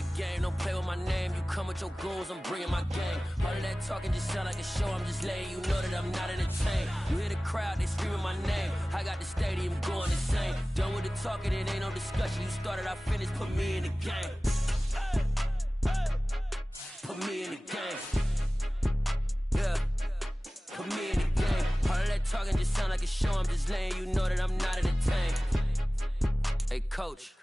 the game, don't play with my name. You come with your goons, I'm bringing my gang. All of that talking just sound like a show, I'm just letting you know that I'm not entertained. You hear the crowd, they screaming my name. I got the stadium going insane. Done with the talking, it ain't no discussion. You started, I finished, put me in the game. Put me in the game. Yeah, put me in the game. All of that talking just sound like a show, I'm just letting you know that I'm not entertained. Hey coach,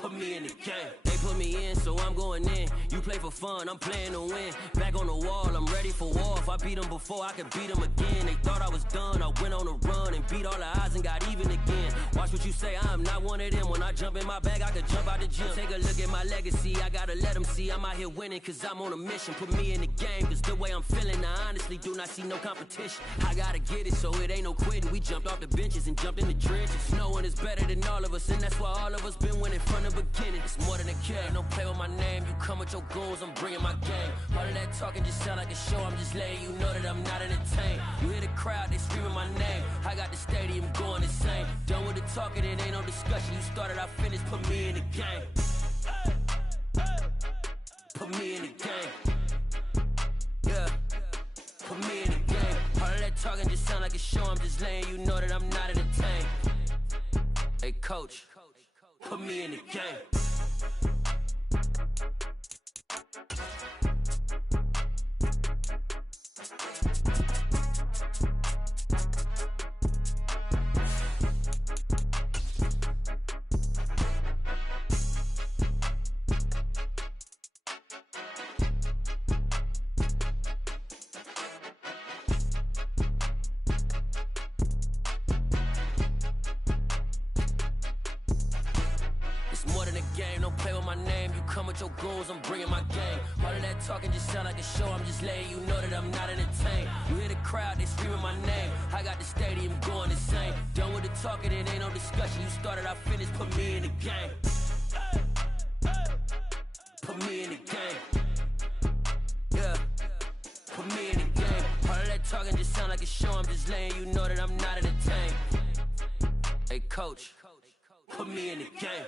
put me in the game. They put me in, so I'm going in. You play for fun, I'm playing to win. Back on the wall, I'm ready for war. If I beat them before, I can beat them again. They thought I was done, I went on a run and beat all the odds and got even again. Watch what you say, I'm not one of them. When I jump in my bag, I could jump out the gym. Take a look at my legacy, I gotta let them see I'm out here winning, cause I'm on a mission. Put me in the game, cause the way I'm feeling, I honestly do not see no competition. I gotta get it, so it ain't no quitting. We jumped off the benches and jumped in the trenches. No one is better than all of us, and that's why all of us been winning from the beginning. It's more than a game, don't play with my name. You come with your goons, I'm bringing my game. All of that talking just sound like a show, I'm just letting you know that I'm not entertained. You hear the crowd, they screaming my name. I got the stadium going insane. Done with the talking, it ain't no discussion. You started, I finished, put me in the game. Put me in the game. Yeah, put me in the game. All of that talking just sound like a show, I'm just letting you know that I'm not entertained. Hey coach, put me in the game. More than a game, don't play with my name. You come with your goons, I'm bringing my game. All of that talking just sound like a show, I'm just letting you know that I'm not entertained. You hear the crowd, they screaming my name. I got the stadium going insane. Done with the talking, it ain't no discussion. You started, I finished, put me in the game. Put me in the game. Yeah, put me in the game. All of that talking just sound like a show, I'm just letting you know that I'm not entertained. Hey coach, put me in the game.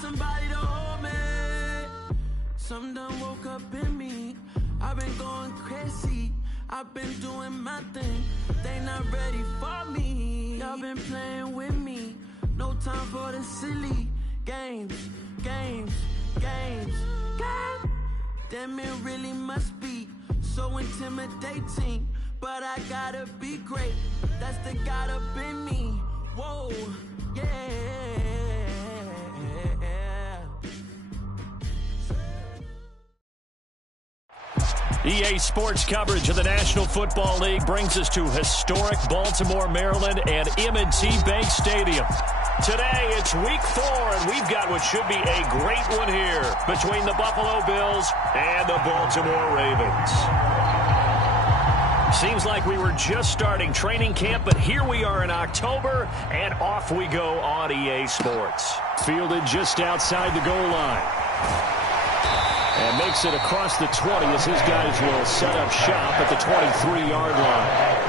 Somebody to hold me. Some done woke up in me. I've been going crazy. I've been doing my thing. They not ready for me. Y'all been playing with me. No time for the silly games. Games. God damn, it really must be so intimidating. But I gotta be great. That's the God up in me. Whoa, yeah. EA Sports coverage of the National Football League brings us to historic Baltimore, Maryland, and M&T Bank Stadium. Today, it's Week 4, and we've got what should be a great one here between the Buffalo Bills and the Baltimore Ravens. Seems like we were just starting training camp, but here we are in October, and off we go on EA Sports. Fielded just outside the goal line. And makes it across the 20 as his guys will set up shop at the 23-yard line.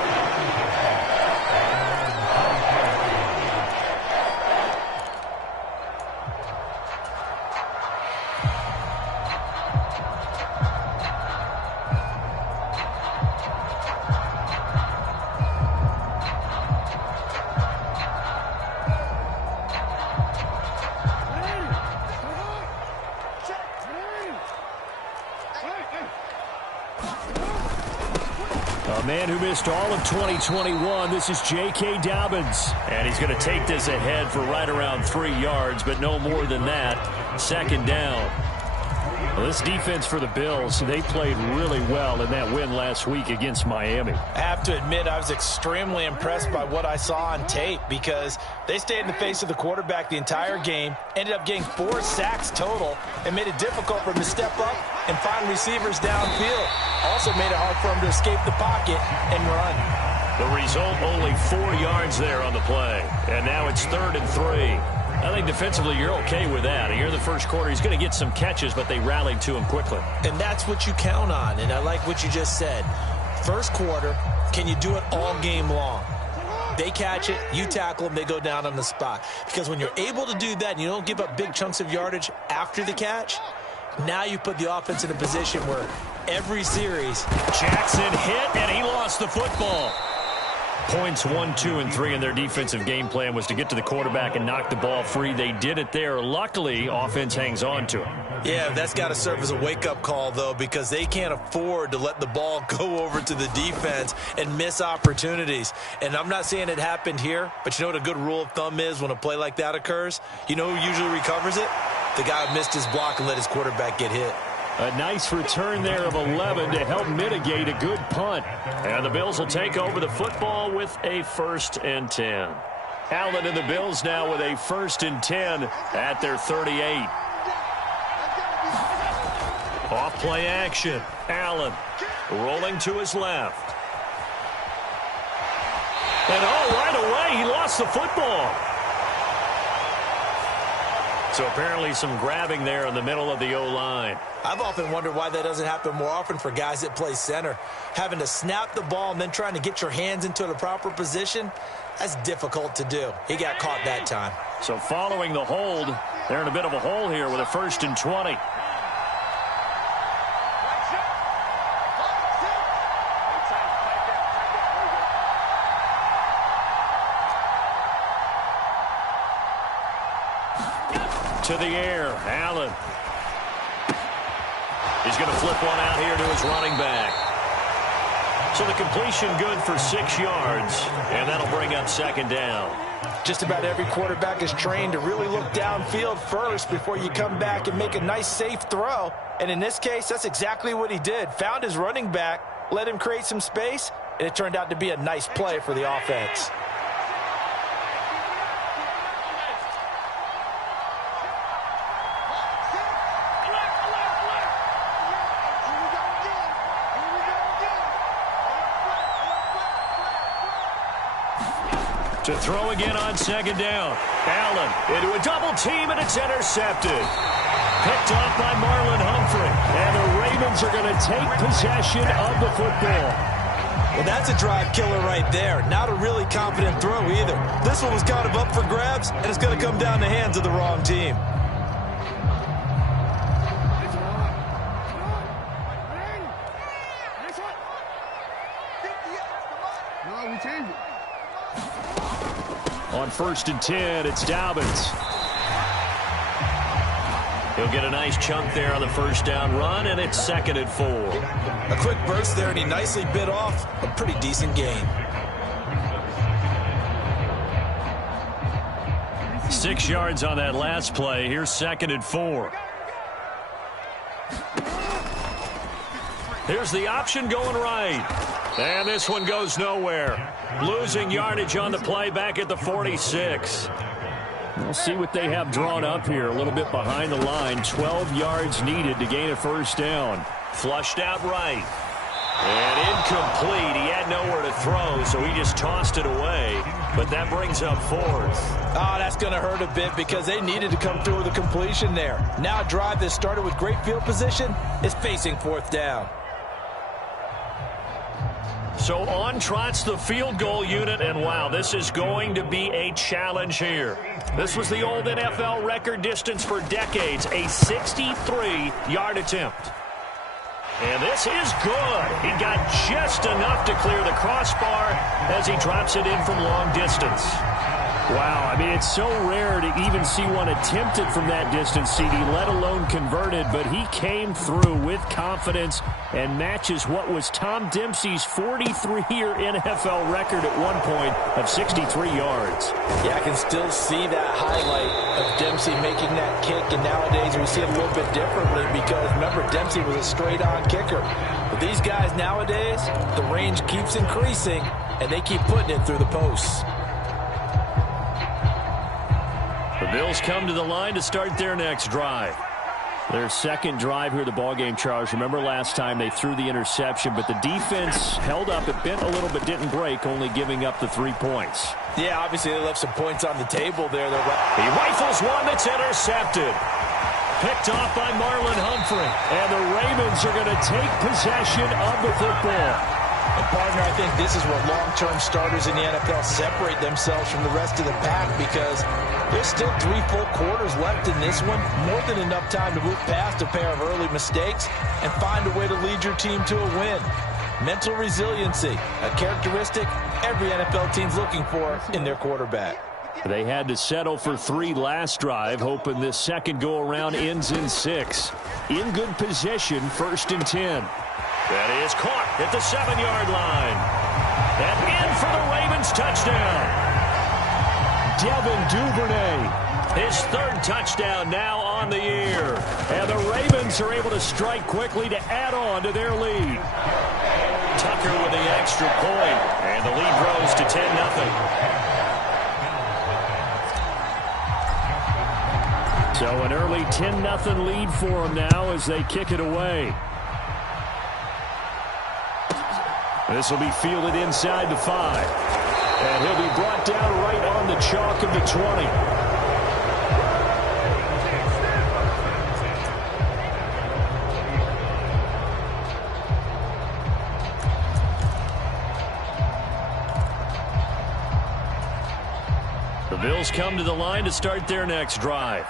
A man who missed all of 2021, this is J.K. Dobbins. And he's going to take this ahead for right around 3 yards, but no more than that. Second down. Well, this defense for the Bills, they played really well in that win last week against Miami. I have to admit, I was extremely impressed by what I saw on tape because they stayed in the face of the quarterback the entire game, ended up getting 4 sacks total, and made it difficult for him to step up and find receivers downfield. Also made it hard for him to escape the pocket and run. The result, only 4 yards there on the play. And now it's 3rd and 3. I think defensively you're okay with that. Here in the first quarter, he's going to get some catches, but they rallied to him quickly. And that's what you count on, and I like what you just said. First quarter, can you do it all game long? They catch it, you tackle them, they go down on the spot. Because when you're able to do that and you don't give up big chunks of yardage after the catch, now you put the offense in a position where every series. Jackson hit, and he lost the football. Points 1, 2, and 3 in their defensive game plan was to get to the quarterback and knock the ball free. They did it there. Luckily, offense hangs on to it. Yeah, that's got to serve as a wake-up call, though, because they can't afford to let the ball go over to the defense and miss opportunities. And I'm not saying it happened here, but you know what a good rule of thumb is when a play like that occurs? You know who usually recovers it? The guy who missed his block and let his quarterback get hit. A nice return there of 11 to help mitigate a good punt. And the Bills will take over the football with a 1st and 10. Allen and the Bills now with a 1st and 10 at their 38. Off play action. Allen rolling to his left. And right away he lost the football. So apparently some grabbing there in the middle of the O-line. I've often wondered why that doesn't happen more often for guys that play center. Having to snap the ball and then trying to get your hands into the proper position, that's difficult to do. He got caught that time. So following the hold, they're in a bit of a hole here with a 1st and 20. To the air, Allen. He's going to flip one out here to his running back. So the completion good for 6 yards, and that'll bring up 2nd down. Just about every quarterback is trained to really look downfield first before you come back and make a nice, safe throw. And in this case, that's exactly what he did. Found his running back, let him create some space, and it turned out to be a nice play for the offense. To throw again on 2nd down. Allen into a double team, and it's intercepted. Picked off by Marlon Humphrey. And the Ravens are going to take possession of the football. Well, that's a drive killer right there. Not a really confident throw either. This one was kind of up for grabs, and it's going to come down the hands of the wrong team. On 1st and 10, it's Dobbins. He'll get a nice chunk there on the 1st down run, and it's 2nd and 4. A quick burst there, and he nicely bit off a pretty decent gain. 6 yards on that last play. Here's 2nd and 4. Here's the option going right. And this one goes nowhere. Losing yardage on the play back at the 46. We'll see what they have drawn up here. A little bit behind the line. 12 yards needed to gain a 1st down. Flushed out right. And incomplete. He had nowhere to throw, so he just tossed it away. But that brings up 4th. Oh, that's going to hurt a bit because they needed to come through with a completion there. Now a drive that started with great field position is facing 4th down. So on trots the field goal unit, and wow, this is going to be a challenge here. This was the old NFL record distance for decades, a 63-yard attempt. And this is good. He got just enough to clear the crossbar as he drops it in from long distance. Wow, I mean, it's so rare to even see one attempted from that distance, CD, let alone converted, but he came through with confidence and matches what was Tom Dempsey's 43-year NFL record at one point of 63 yards. Yeah, I can still see that highlight of Dempsey making that kick, and nowadays we see it a little bit differently because, remember, Dempsey was a straight-on kicker. But these guys nowadays, the range keeps increasing, and they keep putting it through the posts. The Bills come to the line to start their next drive. Their second drive here, the ballgame, Charles. Remember last time they threw the interception, but the defense held up. It bent a little but didn't break, only giving up the 3 points. Yeah, obviously they left some points on the table there. He rifles one that's intercepted. Picked off by Marlon Humphrey. And the Ravens are going to take possession of the football. And partner, I think this is where long-term starters in the NFL separate themselves from the rest of the pack because there's still 3 full quarters left in this one. More than enough time to move past a pair of early mistakes and find a way to lead your team to a win. Mental resiliency, a characteristic every NFL team's looking for in their quarterback. They had to settle for 3 last drive, hoping this second go-around ends in 6. In good position, 1st and 10. That is caught at the 7-yard line. And in for the Ravens touchdown. Devin Duvernay, his 3rd touchdown now on the year. And the Ravens are able to strike quickly to add on to their lead. Tucker with the extra point. And the lead grows to 10-0. So an early 10-0 lead for them now as they kick it away. This will be fielded inside the 5. And he'll be brought down right on the chalk of the 20. The Bills come to the line to start their next drive.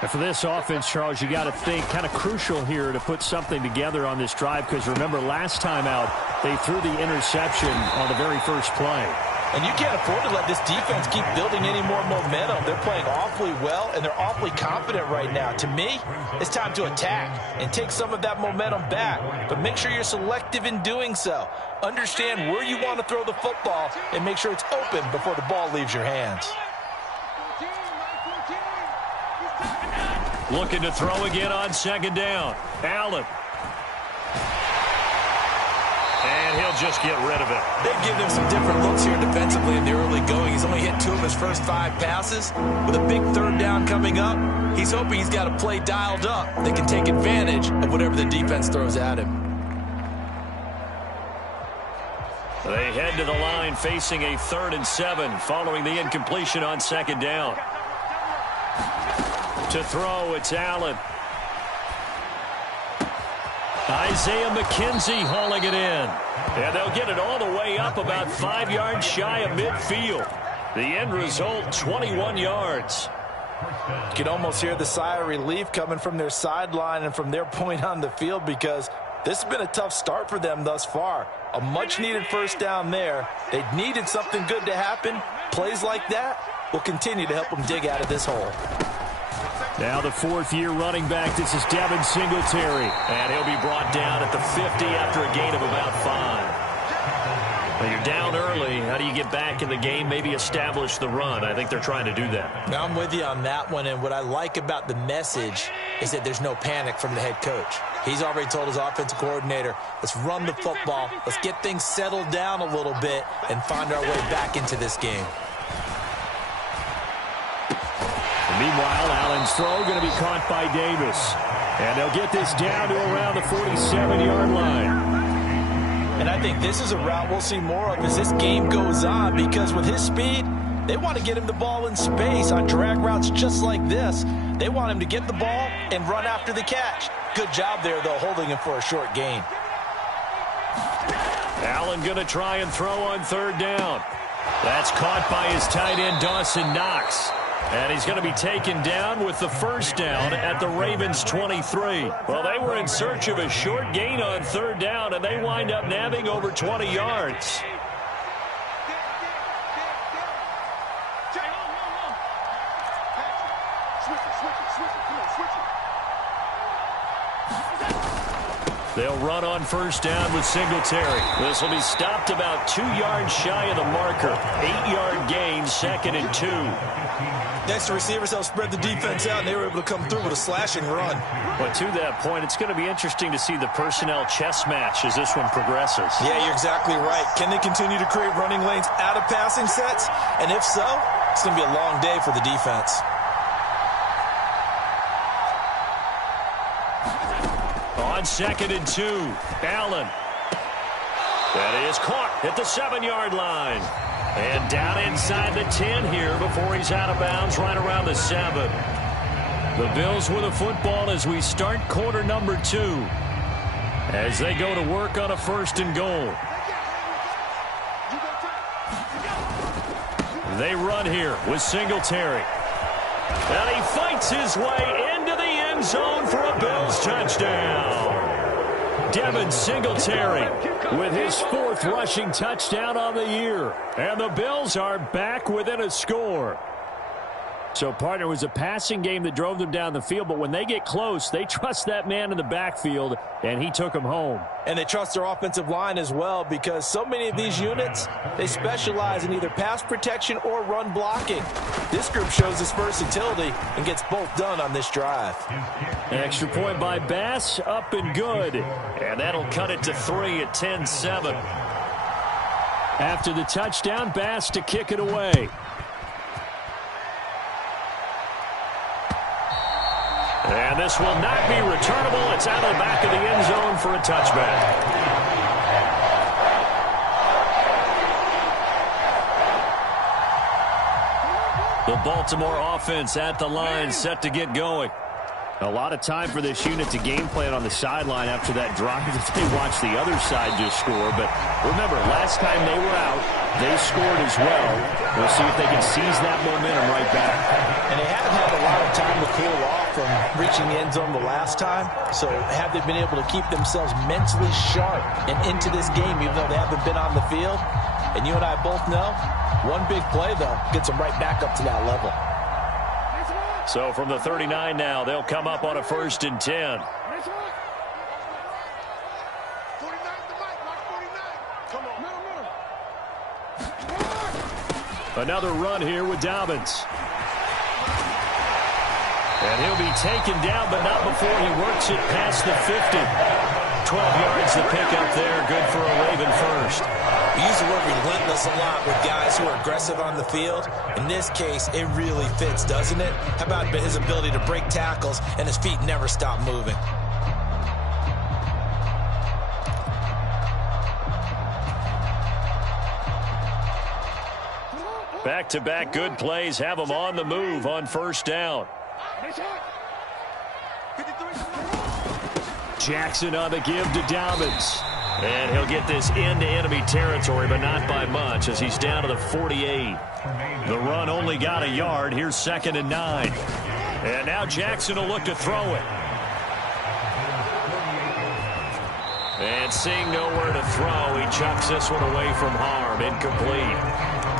And for this offense, Charles, you got to think kind of crucial here to put something together on this drive because remember last time out they threw the interception on the very first play. And you can't afford to let this defense keep building any more momentum. They're playing awfully well, and they're awfully confident right now. To me, it's time to attack and take some of that momentum back. But make sure you're selective in doing so. Understand where you want to throw the football and make sure it's open before the ball leaves your hands. Looking to throw again on 2nd down. Allen. And he'll just get rid of it. They've given him some different looks here defensively in the early going. He's only hit 2 of his first 5 passes. With a big 3rd down coming up, he's hoping he's got a play dialed up that can take advantage of whatever the defense throws at him. They head to the line facing a 3rd and 7 following the incompletion on 2nd down. To throw, it's Allen. Isaiah McKenzie hauling it in. And they'll get it all the way up about 5 yards shy of midfield. The end result, 21 yards. You can almost hear the sigh of relief coming from their sideline and from their point on the field because this has been a tough start for them thus far. A much-needed 1st down there. They needed something good to happen. Plays like that will continue to help them dig out of this hole. Now the 4th-year running back, this is Devin Singletary. And he'll be brought down at the 50 after a gain of about 5. Well, you're down early. How do you get back in the game, maybe establish the run? I think they're trying to do that. Now I'm with you on that one, and what I like about the message is that there's no panic from the head coach. He's already told his offensive coordinator, let's run the football, let's get things settled down a little bit, and find our way back into this game. Meanwhile, Allen's throw going to be caught by Davis. And they'll get this down to around the 47-yard line. And I think this is a route we'll see more of as this game goes on because with his speed, they want to get him the ball in space on drag routes just like this. They want him to get the ball and run after the catch. Good job there, though, holding him for a short gain. Allen going to try and throw on 3rd down. That's caught by his tight end, Dawson Knox. And he's going to be taken down with the 1st down at the Ravens' 23. Well, they were in search of a short gain on 3rd down, and they wind up nabbing over 20 yards. They'll run on first down with Singletary. This will be stopped about 2 yards shy of the marker. 8-yard gain, 2nd and 2. Next, the receivers helped spread the defense out, and they were able to come through with a slashing run. But to that point, it's going to be interesting to see the personnel chess match as this one progresses. Yeah, you're exactly right. Can they continue to create running lanes out of passing sets? And if so, it's going to be a long day for the defense. On 2nd and 2, Allen. That is caught at the 7-yard line. And down inside the 10 here before he's out of bounds right around the 7. The Bills with a football as we start quarter number 2. As they go to work on a 1st and goal. They run here with Singletary. And he fights his way into the end zone for a Bills touchdown. Devin Singletary with his 4th rushing touchdown on the year. And the Bills are back within a score. So, partner, it was a passing game that drove them down the field, but when they get close, they trust that man in the backfield, and he took them home. And they trust their offensive line as well, because so many of these units, they specialize in either pass protection or run blocking. This group shows its versatility and gets both done on this drive. An extra point by Bass, up and good. And that'll cut it to 3 at 10-7. After the touchdown, Bass to kick it away. And this will not be returnable. It's out of the back of the end zone for a touchback. The Baltimore offense at the line, set to get going. A lot of time for this unit to game plan on the sideline after that drive that they watched the other side just score. But remember, last time they were out, they scored as well. We'll see if they can seize that momentum right back. And they haven't had a lot of time to cool off from reaching the end zone the last time. So have they been able to keep themselves mentally sharp and into this game, even though they haven't been on the field? And you and I both know, one big play, though, gets them right back up to that level. So from the 39 now, they'll come up on a 1st and 10. Another run here with Dobbins. And he'll be taken down, but not before he works it past the 50. 12 yards to pick up there. Good for a Raven first. We use the word relentless a lot with guys who are aggressive on the field. In this case, it really fits, doesn't it? How about his ability to break tackles and his feet never stop moving? Back-to-back good plays have them on the move on 1st down. Jackson on the give to Dobbins. And he'll get this into enemy territory, but not by much as he's down to the 48. The run only got a yard. Here's 2nd and 9. And now Jackson will look to throw it. And seeing nowhere to throw, he chucks this one away from harm. Incomplete.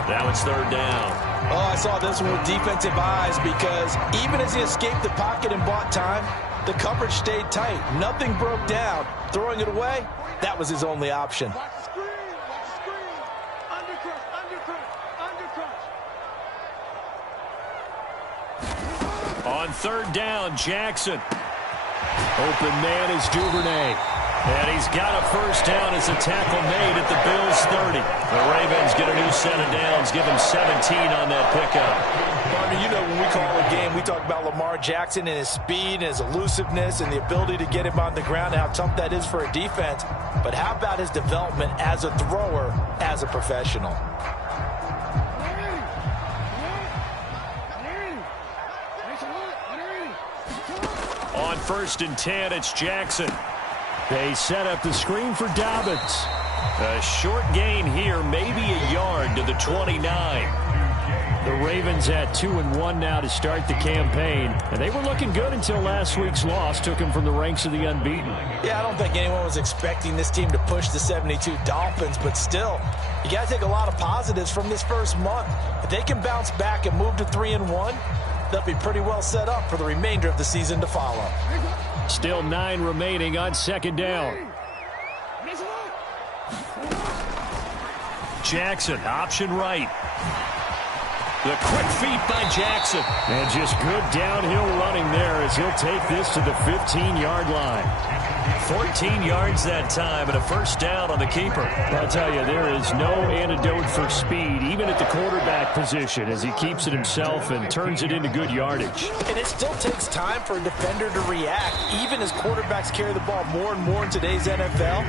Now it's 3rd down. Oh, I saw this one with defensive eyes because even as he escaped the pocket and bought time, the coverage stayed tight. Nothing broke down. Throwing it away, that was his only option. Watch the screen. Watch the screen. Undercrunch. On 3rd down, Jackson. Open man is Duvernay. And he's got a 1st down as a tackle made at the Bills' 30. The Ravens get a new set of downs, give him 17 on that pickup. Partner, you know when we call a game, we talk about Lamar Jackson and his speed and his elusiveness and the ability to get him on the ground and how tough that is for a defense. But how about his development as a thrower, as a professional? On 1st and 10, it's Jackson. They set up the screen for Dobbins. A short gain here, maybe a yard to the 29. The Ravens at 2-1 now to start the campaign. And they were looking good until last week's loss took them from the ranks of the unbeaten. Yeah, I don't think anyone was expecting this team to push the 72 Dolphins, but still, you got to take a lot of positives from this first month. If they can bounce back and move to 3-1, they'll be pretty well set up for the remainder of the season to follow. Still 9 remaining on second down. Jackson, option right. The quick feet by Jackson. And just good downhill running there as he'll take this to the 15-yard line. 14 yards that time and a first down on the keeper. I'll tell you, there is no antidote for speed, even at the quarterback position, as he keeps it himself and turns it into good yardage. And it still takes time for a defender to react, even as quarterbacks carry the ball more and more in today's NFL.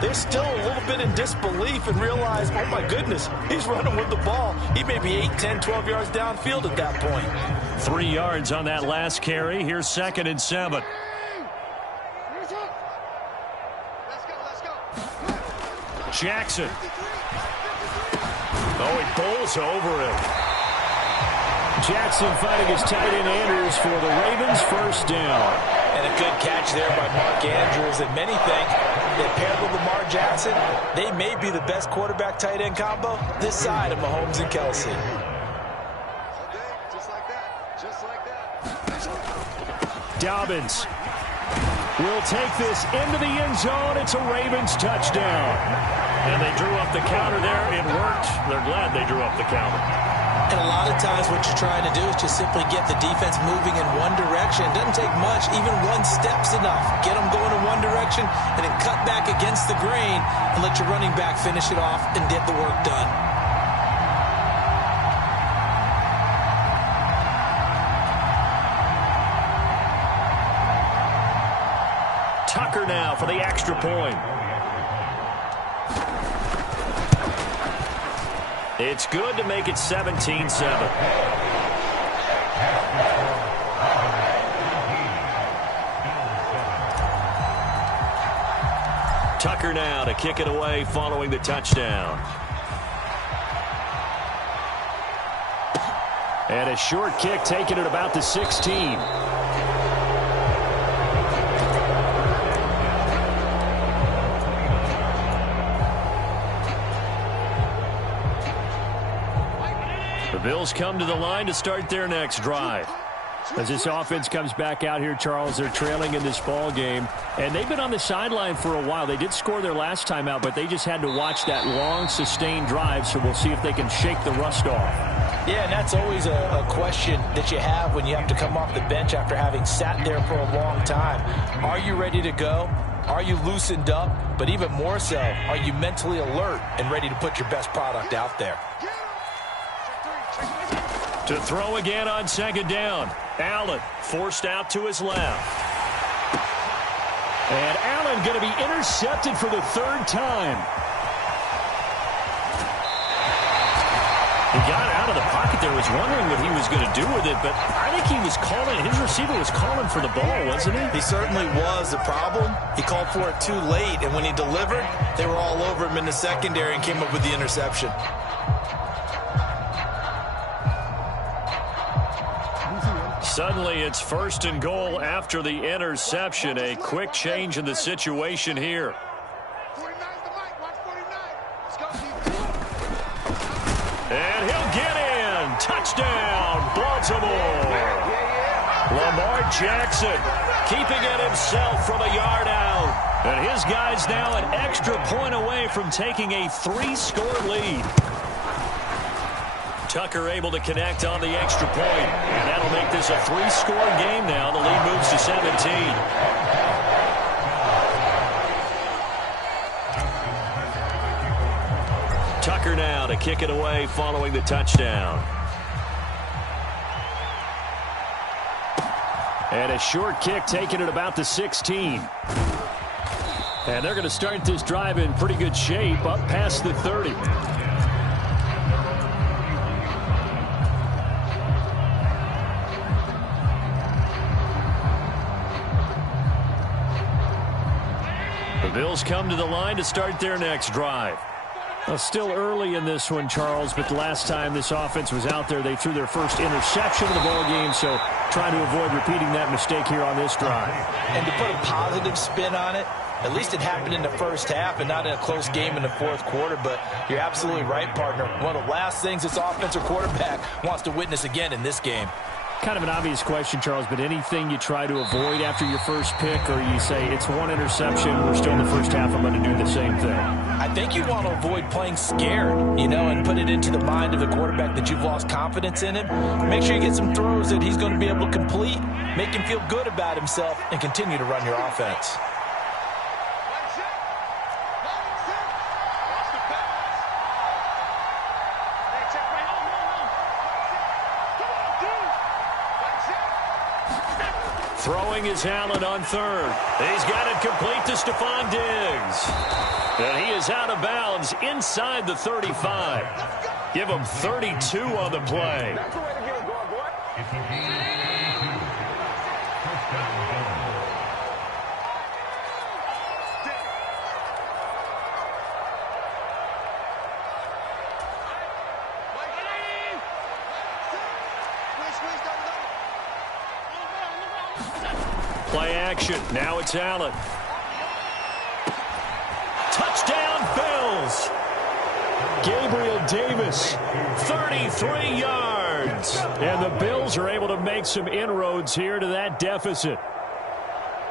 They're still a little bit in disbelief and realize, oh my goodness, he's running with the ball. He may be 8, 10, 12 yards downfield at that point. 3 yards on that last carry. Here's 2nd and 7. Jackson. Oh, he bowls over him. Jackson finding his tight end Andrews for the Ravens' first down. And a good catch there by Mark Andrews. And many think that paired with Lamar Jackson, they may be the best quarterback-tight end combo this side of Mahomes and Kelsey. Dobbins will take this into the end zone. It's a Ravens touchdown. And they drew up the counter there. It worked. They're glad they drew up the counter. And a lot of times what you're trying to do is just simply get the defense moving in one direction. It doesn't take much. Even one step's enough. Get them going in one direction and then cut back against the grain and let your running back finish it off and get the work done. Tucker now for the extra point. It's good to make it 17-7. Tucker now to kick it away following the touchdown. And a short kick taken at about the 16. The Bills come to the line to start their next drive. As this offense comes back out here, Charles, they're trailing in this ball game, and they've been on the sideline for a while. They did score their last time out, but they just had to watch that long, sustained drive, so we'll see if they can shake the rust off. Yeah, and that's always a question that you have when you have to come off the bench after having sat there for a long time. Are you ready to go? Are you loosened up? But even more so, are you mentally alert and ready to put your best product out there? To throw again on second down. Allen forced out to his left. And Allen going to be intercepted for the 3rd time. He got out of the pocket there, was wondering what he was going to do with it, but I think he was calling, his receiver was calling for the ball, wasn't he? He certainly was. The problem, he called for it too late, and when he delivered, they were all over him in the secondary and came up with the interception. Suddenly it's 1st and goal after the interception. A quick change in the situation here. And he'll get in. Touchdown, Baltimore. Lamar Jackson keeping it himself from a yard out. And his guys now an extra point away from taking a 3-score lead. Tucker able to connect on the extra point, and that'll make this a 3-score game now. The lead moves to 17. Tucker now to kick it away following the touchdown. And a short kick taken at about the 16. And they're going to start this drive in pretty good shape up past the 30. The Bills come to the line to start their next drive. Well, still early in this one, Charles, but the last time this offense was out there, they threw their first interception of the ball game, so trying to avoid repeating that mistake here on this drive. And to put a positive spin on it, at least it happened in the first half and not in a close game in the 4th quarter, but you're absolutely right, partner. One of the last things this offensive quarterback wants to witness again in this game. Kind of an obvious question, Charles, but anything you try to avoid after your first pick, or you say it's one interception, we're still in the first half, I'm going to do the same thing? I think you want to avoid playing scared, and put it into the mind of the quarterback that you've lost confidence in him. Make sure you get some throws that he's going to be able to complete, make him feel good about himself, and continue to run your offense. Throwing is Allen on third. He's got it complete to Stephon Diggs. And he is out of bounds inside the 35. Give him 32 on the play. Play action. Now it's Allen. Touchdown, Bills. Gabriel Davis, 33 yards. And the Bills are able to make some inroads here to that deficit.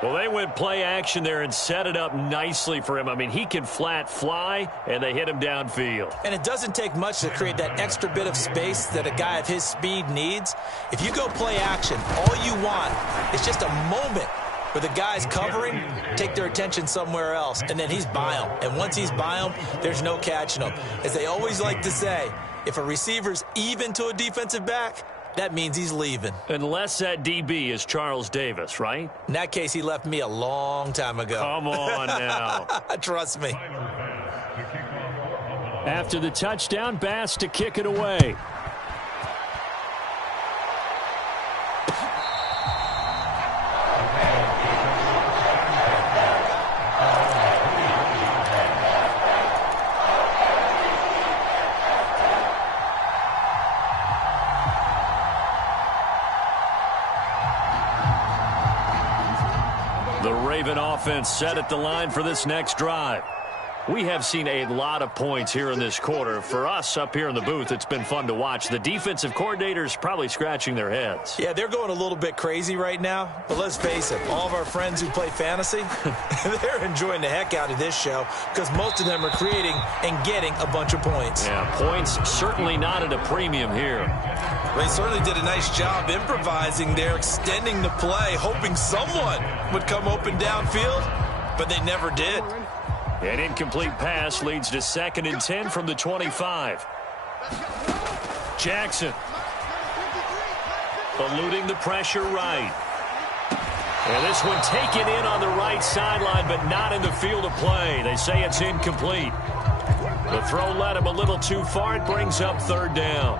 Well, they went play action there and set it up nicely for him. I mean, he can flat fly, and they hit him downfield. And it doesn't take much to create that extra bit of space that a guy of his speed needs. If you go play action, all you want is just a moment where the guy's covering, take their attention somewhere else, and then he's by him. And once he's by him, there's no catching him. As they always like to say, if a receiver's even to a defensive back, that means he's leaving. Unless that DB is Charles Davis, right? In that case, he left me a long time ago. Come on now. Trust me. After the touchdown, Bass to kick it away. The Raven offense set at the line for this next drive. We have seen a lot of points here in this quarter. For us up here in the booth, it's been fun to watch. The defensive coordinators probably scratching their heads. Yeah, they're going a little bit crazy right now. But let's face it, all of our friends who play fantasy, they're enjoying the heck out of this show because most of them are creating and getting a bunch of points. Yeah, points certainly not at a premium here. They certainly did a nice job improvising there, extending the play, hoping someone would come open downfield, but they never did. An incomplete pass leads to 2nd and 10 from the 25. Jackson eluding the pressure right. And this one taken in on the right sideline, but not in the field of play. They say it's incomplete. The throw led him a little too far. It brings up 3rd down.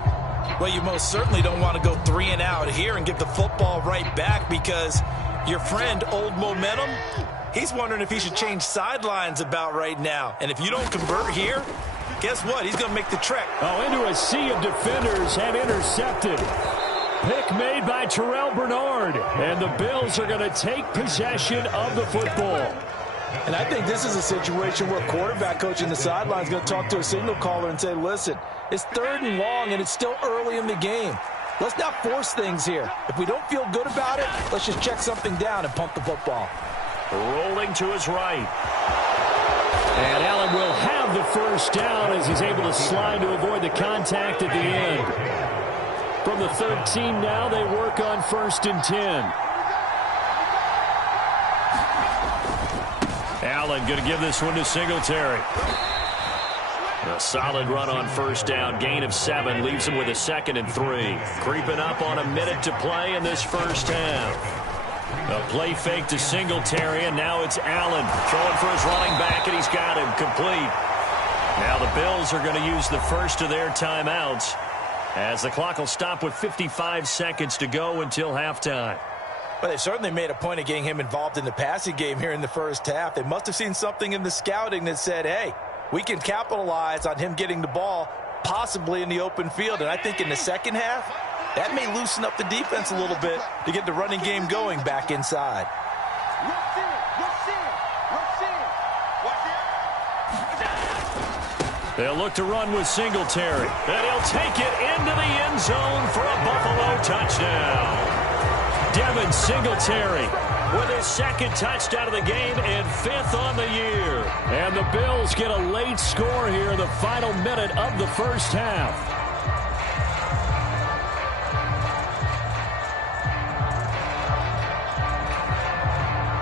Well, you most certainly don't want to go 3 and out here and give the football right back because your friend, Old Momentum, he's wondering if he should change sidelines about right now. And if you don't convert here, guess what? He's going to make the trek. Oh, into a sea of defenders and intercepted. Pick made by Terrell Bernard. And the Bills are going to take possession of the football. And I think this is a situation where quarterback coach in the sideline is going to talk to a signal caller and say, listen, it's 3rd and long and it's still early in the game. Let's not force things here. If we don't feel good about it, let's just check something down and pump the football. Rolling to his right. And Allen will have the 1st down as he's able to slide to avoid the contact at the end. From the 13 now, they work on 1st and 10. Allen going to give this one to Singletary. A solid run on 1st down. Gain of 7 leaves him with a 2nd and 3. Creeping up on a minute to play in this first half. A play fake to Singletary, and now it's Allen throwing for his running back, and he's got him complete. Now the Bills are going to use the first of their timeouts as the clock will stop with 55 seconds to go until halftime. Well, they certainly made a point of getting him involved in the passing game here in the first half. They must have seen something in the scouting that said, hey, we can capitalize on him getting the ball possibly in the open field. And I think in the second half, that may loosen up the defense a little bit to get the running game going back inside. They'll look to run with Singletary. And he'll take it into the end zone for a Buffalo touchdown. Devin Singletary with his second touchdown of the game and 5th on the year. And the Bills get a late score here in the final minute of the first half.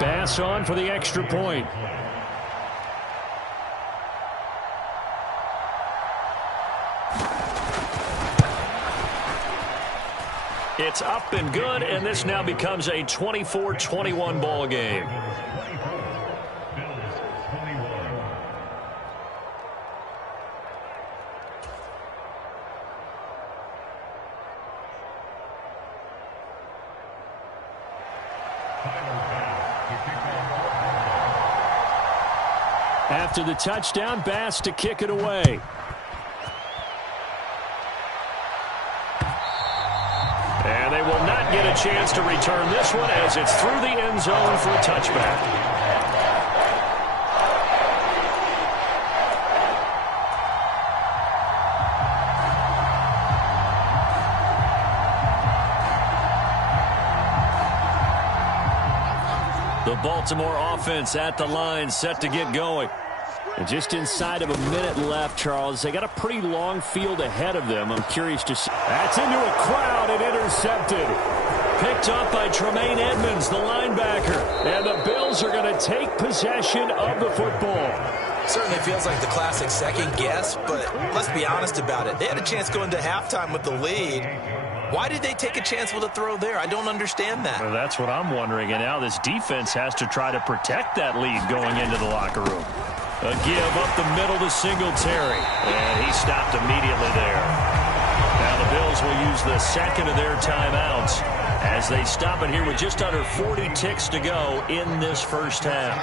Bass on for the extra point. It's up and good, and this now becomes a 24-21 ball game. After the touchdown, Bass to kick it away. And they will not get a chance to return this one as it's through the end zone for a touchback. The Baltimore offense at the line, set to get going. And just inside of a minute left, Charles. They got a pretty long field ahead of them. I'm curious to see. That's into a crowd and intercepted. Picked up by Tremaine Edmonds, the linebacker. And the Bills are going to take possession of the football. Certainly feels like the classic second guess, but let's be honest about it. They had a chance going to halftime with the lead. Why did they take a chance with a throw there? I don't understand that. Well, that's what I'm wondering. And now this defense has to try to protect that lead going into the locker room. A give up the middle to Singletary. And he stopped immediately there. Now the Bills will use the second of their timeouts as they stop it here with just under 40 ticks to go in this first half.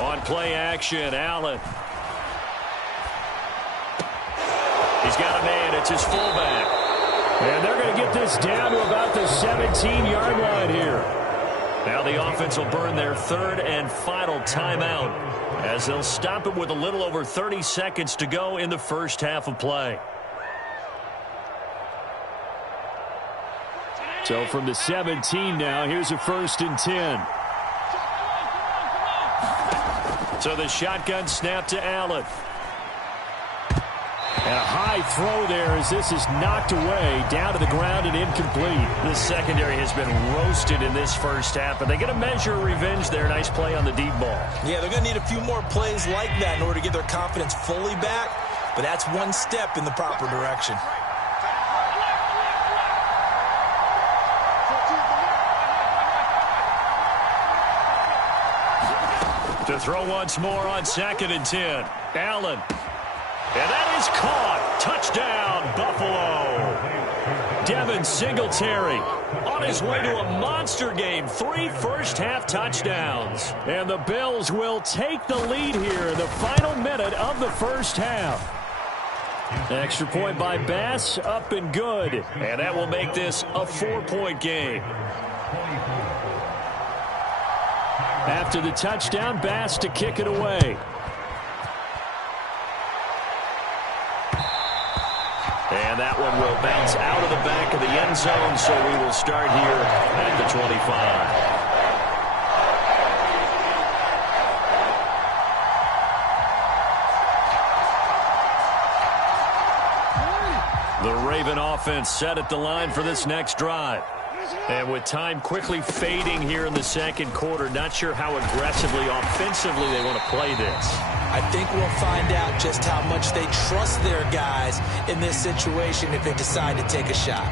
On play action, Allen. He's got a man. It's his fullback. And they're going to get this down to about the 17-yard line here. Now the offense will burn their third and final timeout as they'll stop it with a little over 30 seconds to go in the first half of play. So from the 17 now, here's a 1st and 10. So the shotgun snap to Allen. And a high throw there as this is knocked away, down to the ground and incomplete. The secondary has been roasted in this first half, but they get a measure of revenge there. Nice play on the deep ball. Yeah, they're going to need a few more plays like that in order to get their confidence fully back, but that's one step in the proper direction. To throw once more on 2nd and 10. Allen. And that is caught. Touchdown, Buffalo. Devin Singletary on his way to a monster game. 3 first-half touchdowns. And the Bills will take the lead here in the final minute of the first half. Extra point by Bass, up and good. And that will make this a 4-point game. After the touchdown, Bass to kick it away. And that one will bounce out of the back of the end zone, so we will start here at the 25. The Raven offense set at the line for this next drive. And with time quickly fading here in the second quarter, not sure how aggressively, offensively they want to play this. I think we'll find out just how much they trust their guys in this situation if they decide to take a shot.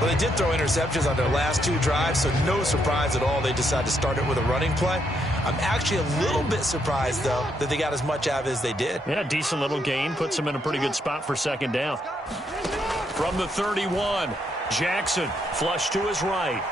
Well, they did throw interceptions on their last 2 drives, so no surprise at all they decided to start it with a running play. I'm actually a little bit surprised, though, that they got as much out of it as they did. Yeah, decent little gain. Puts them in a pretty good spot for 2nd down. From the 31, Jackson flush to his right.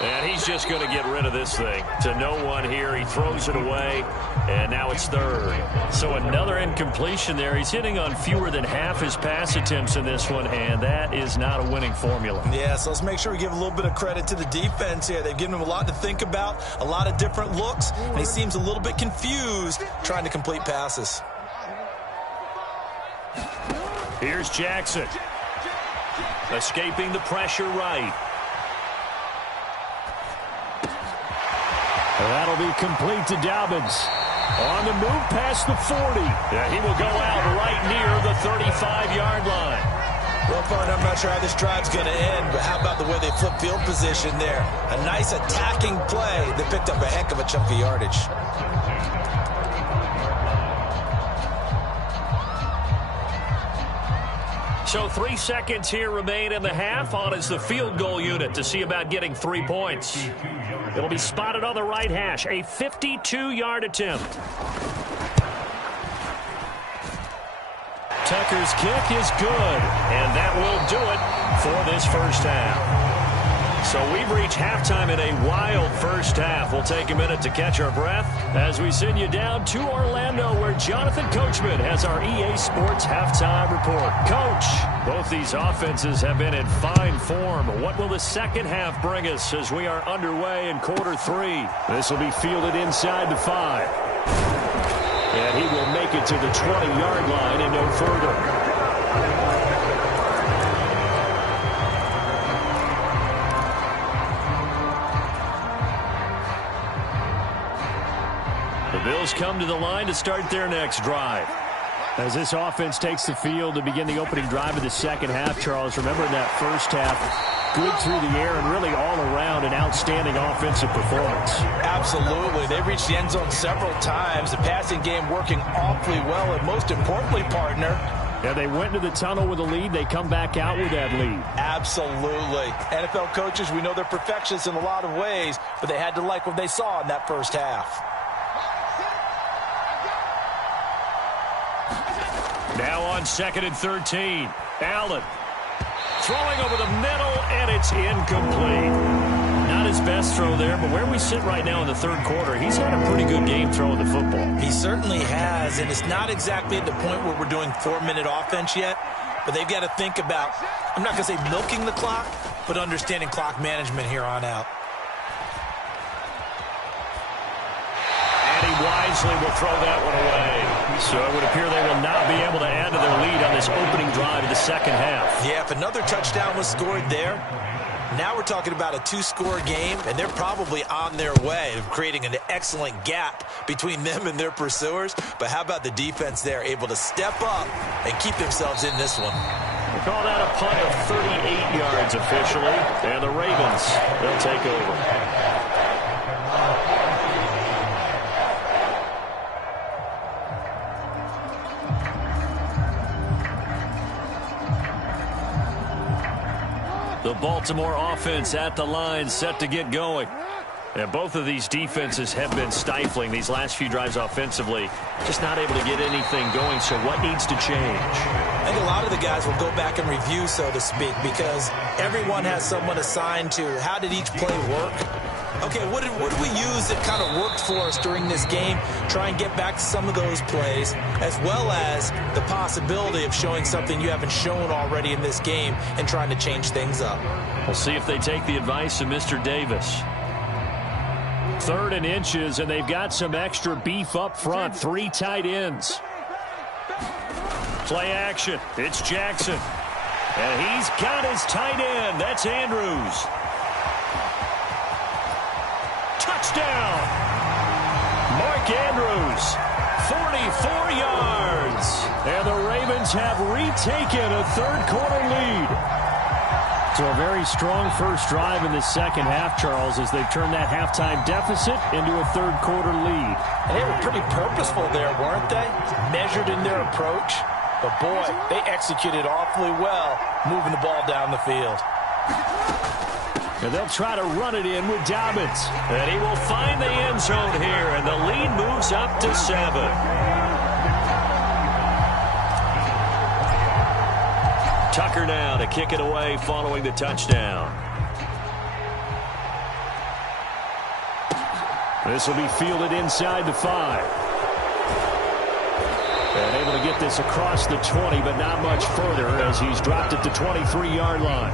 And he's just going to get rid of this thing. To no one here. He throws it away, and now it's third. So another incompletion there. He's hitting on fewer than half his pass attempts in this one, and that is not a winning formula. Yeah, so let's make sure we give a little bit of credit to the defense here. They've given him a lot to think about, a lot of different looks, and he seems a little bit confused trying to complete passes. Here's Jackson. Escaping the pressure right. That'll be complete to Dobbins. On the move past the 40. Yeah, he will go out right near the 35-yard line. Well, partner, I'm not sure how this drive's going to end, but how about the way they flip field position there? A nice attacking play that picked up a heck of a chunk of yardage. So 3 seconds here remain in the half. On is the field goal unit to see about getting 3 points. It'll be spotted on the right hash. A 52-yard attempt. Tucker's kick is good, and that will do it for this first half. So we've reached halftime in a wild first half. We'll take a minute to catch our breath as we send you down to Orlando, where Jonathan Coachman has our EA Sports halftime report. Coach, both these offenses have been in fine form. What will the second half bring us as we are underway in quarter 3? This will be fielded inside the 5. And he will make it to the 20-yard line and no further. The Bills come to the line to start their next drive. As this offense takes the field to begin the opening drive of the second half, Charles, remember in that first half, good through the air and really all around an outstanding offensive performance. Absolutely. They reached the end zone several times. The passing game working awfully well, and most importantly, partner, yeah, they went to the tunnel with a lead. They come back out with that lead. Absolutely. NFL coaches, we know they're perfectionists in a lot of ways, but they had to like what they saw in that first half. Now on 2nd and 13. Allen throwing over the middle, and it's incomplete. Not his best throw there, but where we sit right now in the third quarter, he's had a pretty good game throwing the football. He certainly has, and it's not exactly at the point where we're doing 4-minute offense yet, but they've got to think about, I'm not going to say milking the clock, but understanding clock management here on out. And he wisely will throw that one away. So it would appear they will not be able to add to their lead on this opening drive of the second half. Yeah, if another touchdown was scored there, now we're talking about a 2-score game, and they're probably on their way of creating an excellent gap between them and their pursuers. But how about the defense there, able to step up and keep themselves in this one? We'll call that a punt of 38 yards officially, and the Ravens, they'll take over. The Baltimore offense at the line, set to get going. And both of these defenses have been stifling these last few drives offensively. Just not able to get anything going, so what needs to change? I think a lot of the guys will go back and review, so to speak, because everyone has someone assigned to how did each play work. Okay, what did we use that kind of worked for us during this game? Try and get back to some of those plays, as well as the possibility of showing something you haven't shown already in this game and trying to change things up. We'll see if they take the advice of Mr. Davis. 3rd and inches, and they've got some extra beef up front. 3 tight ends. Play action. It's Jackson. And he's got his tight end. That's Andrews. Touchdown! Mark Andrews, 44 yards. And the Ravens have retaken a third-quarter lead. So a very strong first drive in the second half, Charles, as they've turned that halftime deficit into a third-quarter lead. And they were pretty purposeful there, weren't they? Measured in their approach. But, boy, they executed awfully well moving the ball down the field. And they'll try to run it in with Dobbins. And he will find the end zone here, and the lead moves up to 7. Tucker now to kick it away following the touchdown. This will be fielded inside the 5. And able to get this across the 20, but not much further as he's dropped at the 23-yard line.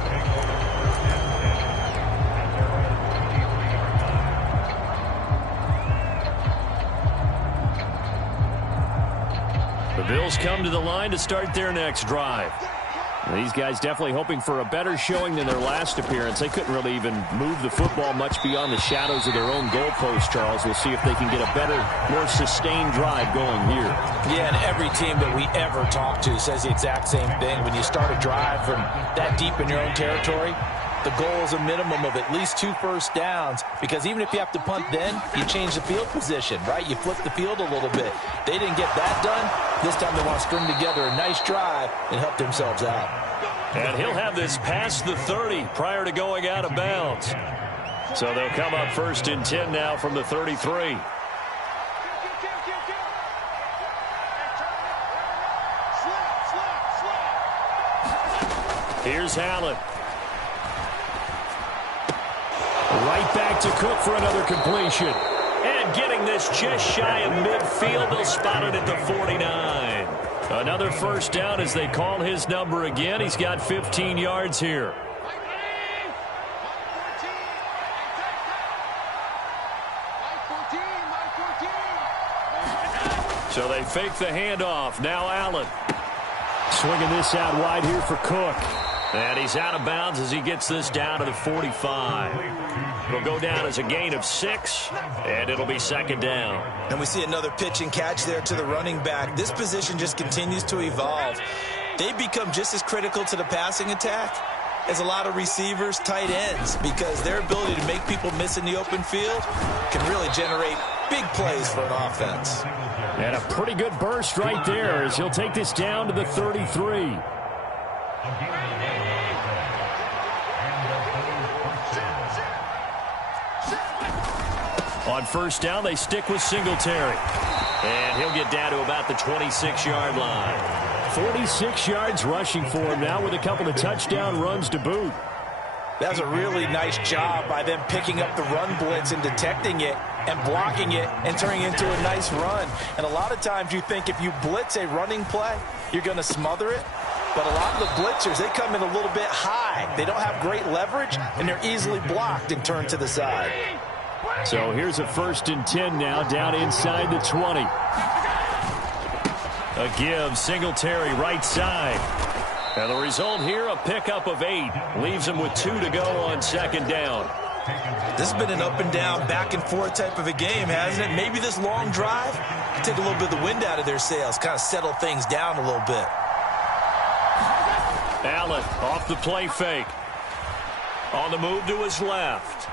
The Bills come to the line to start their next drive. These guys definitely hoping for a better showing than their last appearance. They couldn't really even move the football much beyond the shadows of their own goalpost, Charles. We'll see if they can get a better, more sustained drive going here. Yeah, and every team that we ever talk to says the exact same thing. When you start a drive from that deep in your own territory, the goal is a minimum of at least 2 first downs, because even if you have to punt then, you change the field position, right? You flip the field a little bit. They didn't get that done. This time they want to string together a nice drive and help themselves out. And he'll have this past the 30 prior to going out of bounds. So they'll come up 1st and 10 now from the 33. Here's Allen. Right back to Cook for another completion. And getting this just shy of midfield. They'll spot it at the 49. Another first down as they call his number again. He's got 15 yards here. So they fake the handoff. Now Allen. Swinging this out wide here for Cook. And he's out of bounds as he gets this down to the 45. It'll go down as a gain of 6, and it'll be 2nd down. And we see another pitch and catch there to the running back. This position just continues to evolve. They become just as critical to the passing attack as a lot of receivers, tight ends, because their ability to make people miss in the open field can really generate big plays for an offense. And a pretty good burst right there as he'll take this down to the 33. On first down, they stick with Singletary. And he'll get down to about the 26-yard line. 46 yards rushing for him now with a couple of touchdown runs to boot. That's a really nice job by them picking up the run blitz and detecting it and blocking it and turning it into a nice run. And a lot of times you think if you blitz a running play, you're going to smother it. But a lot of the blitzers, they come in a little bit high. They don't have great leverage, and they're easily blocked and turned to the side. So here's a 1st and 10 now down inside the 20. A give, Singletary right side. And the result here, a pickup of 8. Leaves them with 2 to go on 2nd down. This has been an up and down, back and forth type of a game, hasn't it? Maybe this long drive can take a little bit of the wind out of their sails, kind of settle things down a little bit. Allen off the play fake. On the move to his left.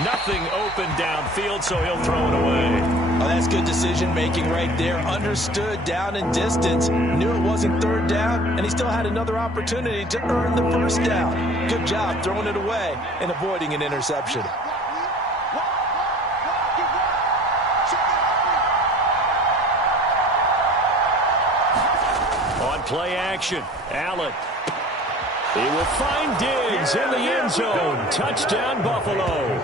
Nothing open downfield, so he'll throw it away. Oh, that's good decision-making right there. Understood down and distance. Knew it wasn't 3rd down, and he still had another opportunity to earn the 1st down. Good job throwing it away and avoiding an interception. On play action, Allen. He will find Diggs in the end zone. Touchdown, Buffalo.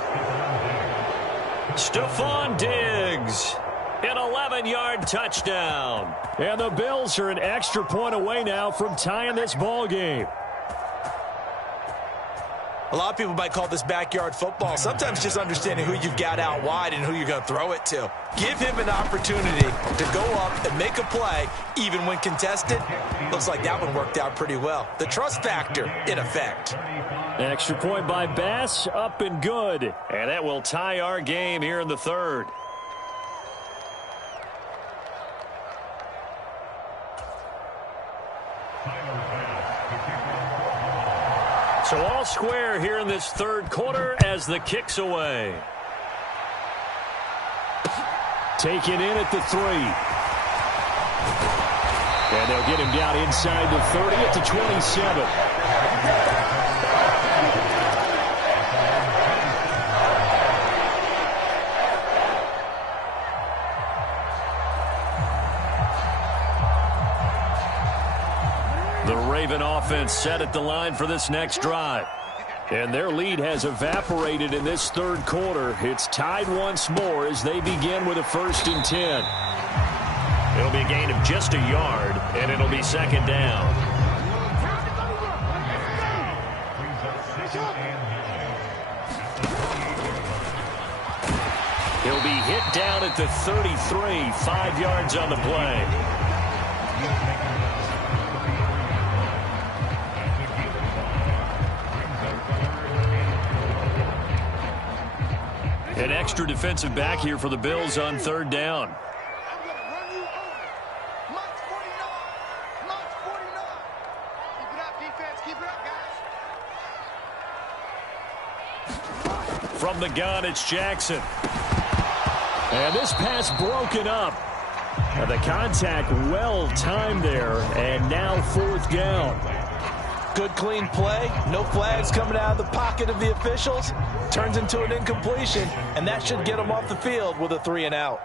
Stephon Diggs, an 11-yard touchdown. And the Bills are an extra point away now from tying this ball game. A lot of people might call this backyard football. Sometimes just understanding who you've got out wide and who you're going to throw it to. Give him an opportunity to go up and make a play, even when contested. Looks like that one worked out pretty well. The trust factor in effect. Extra point by Bass, up and good. And that will tie our game here in the 3rd. So all square here in this 3rd quarter as the kick's away. Taken in at the 3. And they'll get him down inside the 30 at the 27. The Raven offense set at the line for this next drive. And their lead has evaporated in this third quarter. It's tied once more as they begin with a 1st and 10. It'll be a gain of just a yard, and it'll be 2nd down. He'll be hit down at the 33, 5 yards on the play. An extra defensive back here for the Bills on 3rd down. From the gun, it's Jackson. And this pass broken up. And the contact well timed there, and now 4th down. Good, clean play. No flags coming out of the pocket of the officials. Turns into an incompletion, and that should get them off the field with a 3 and out.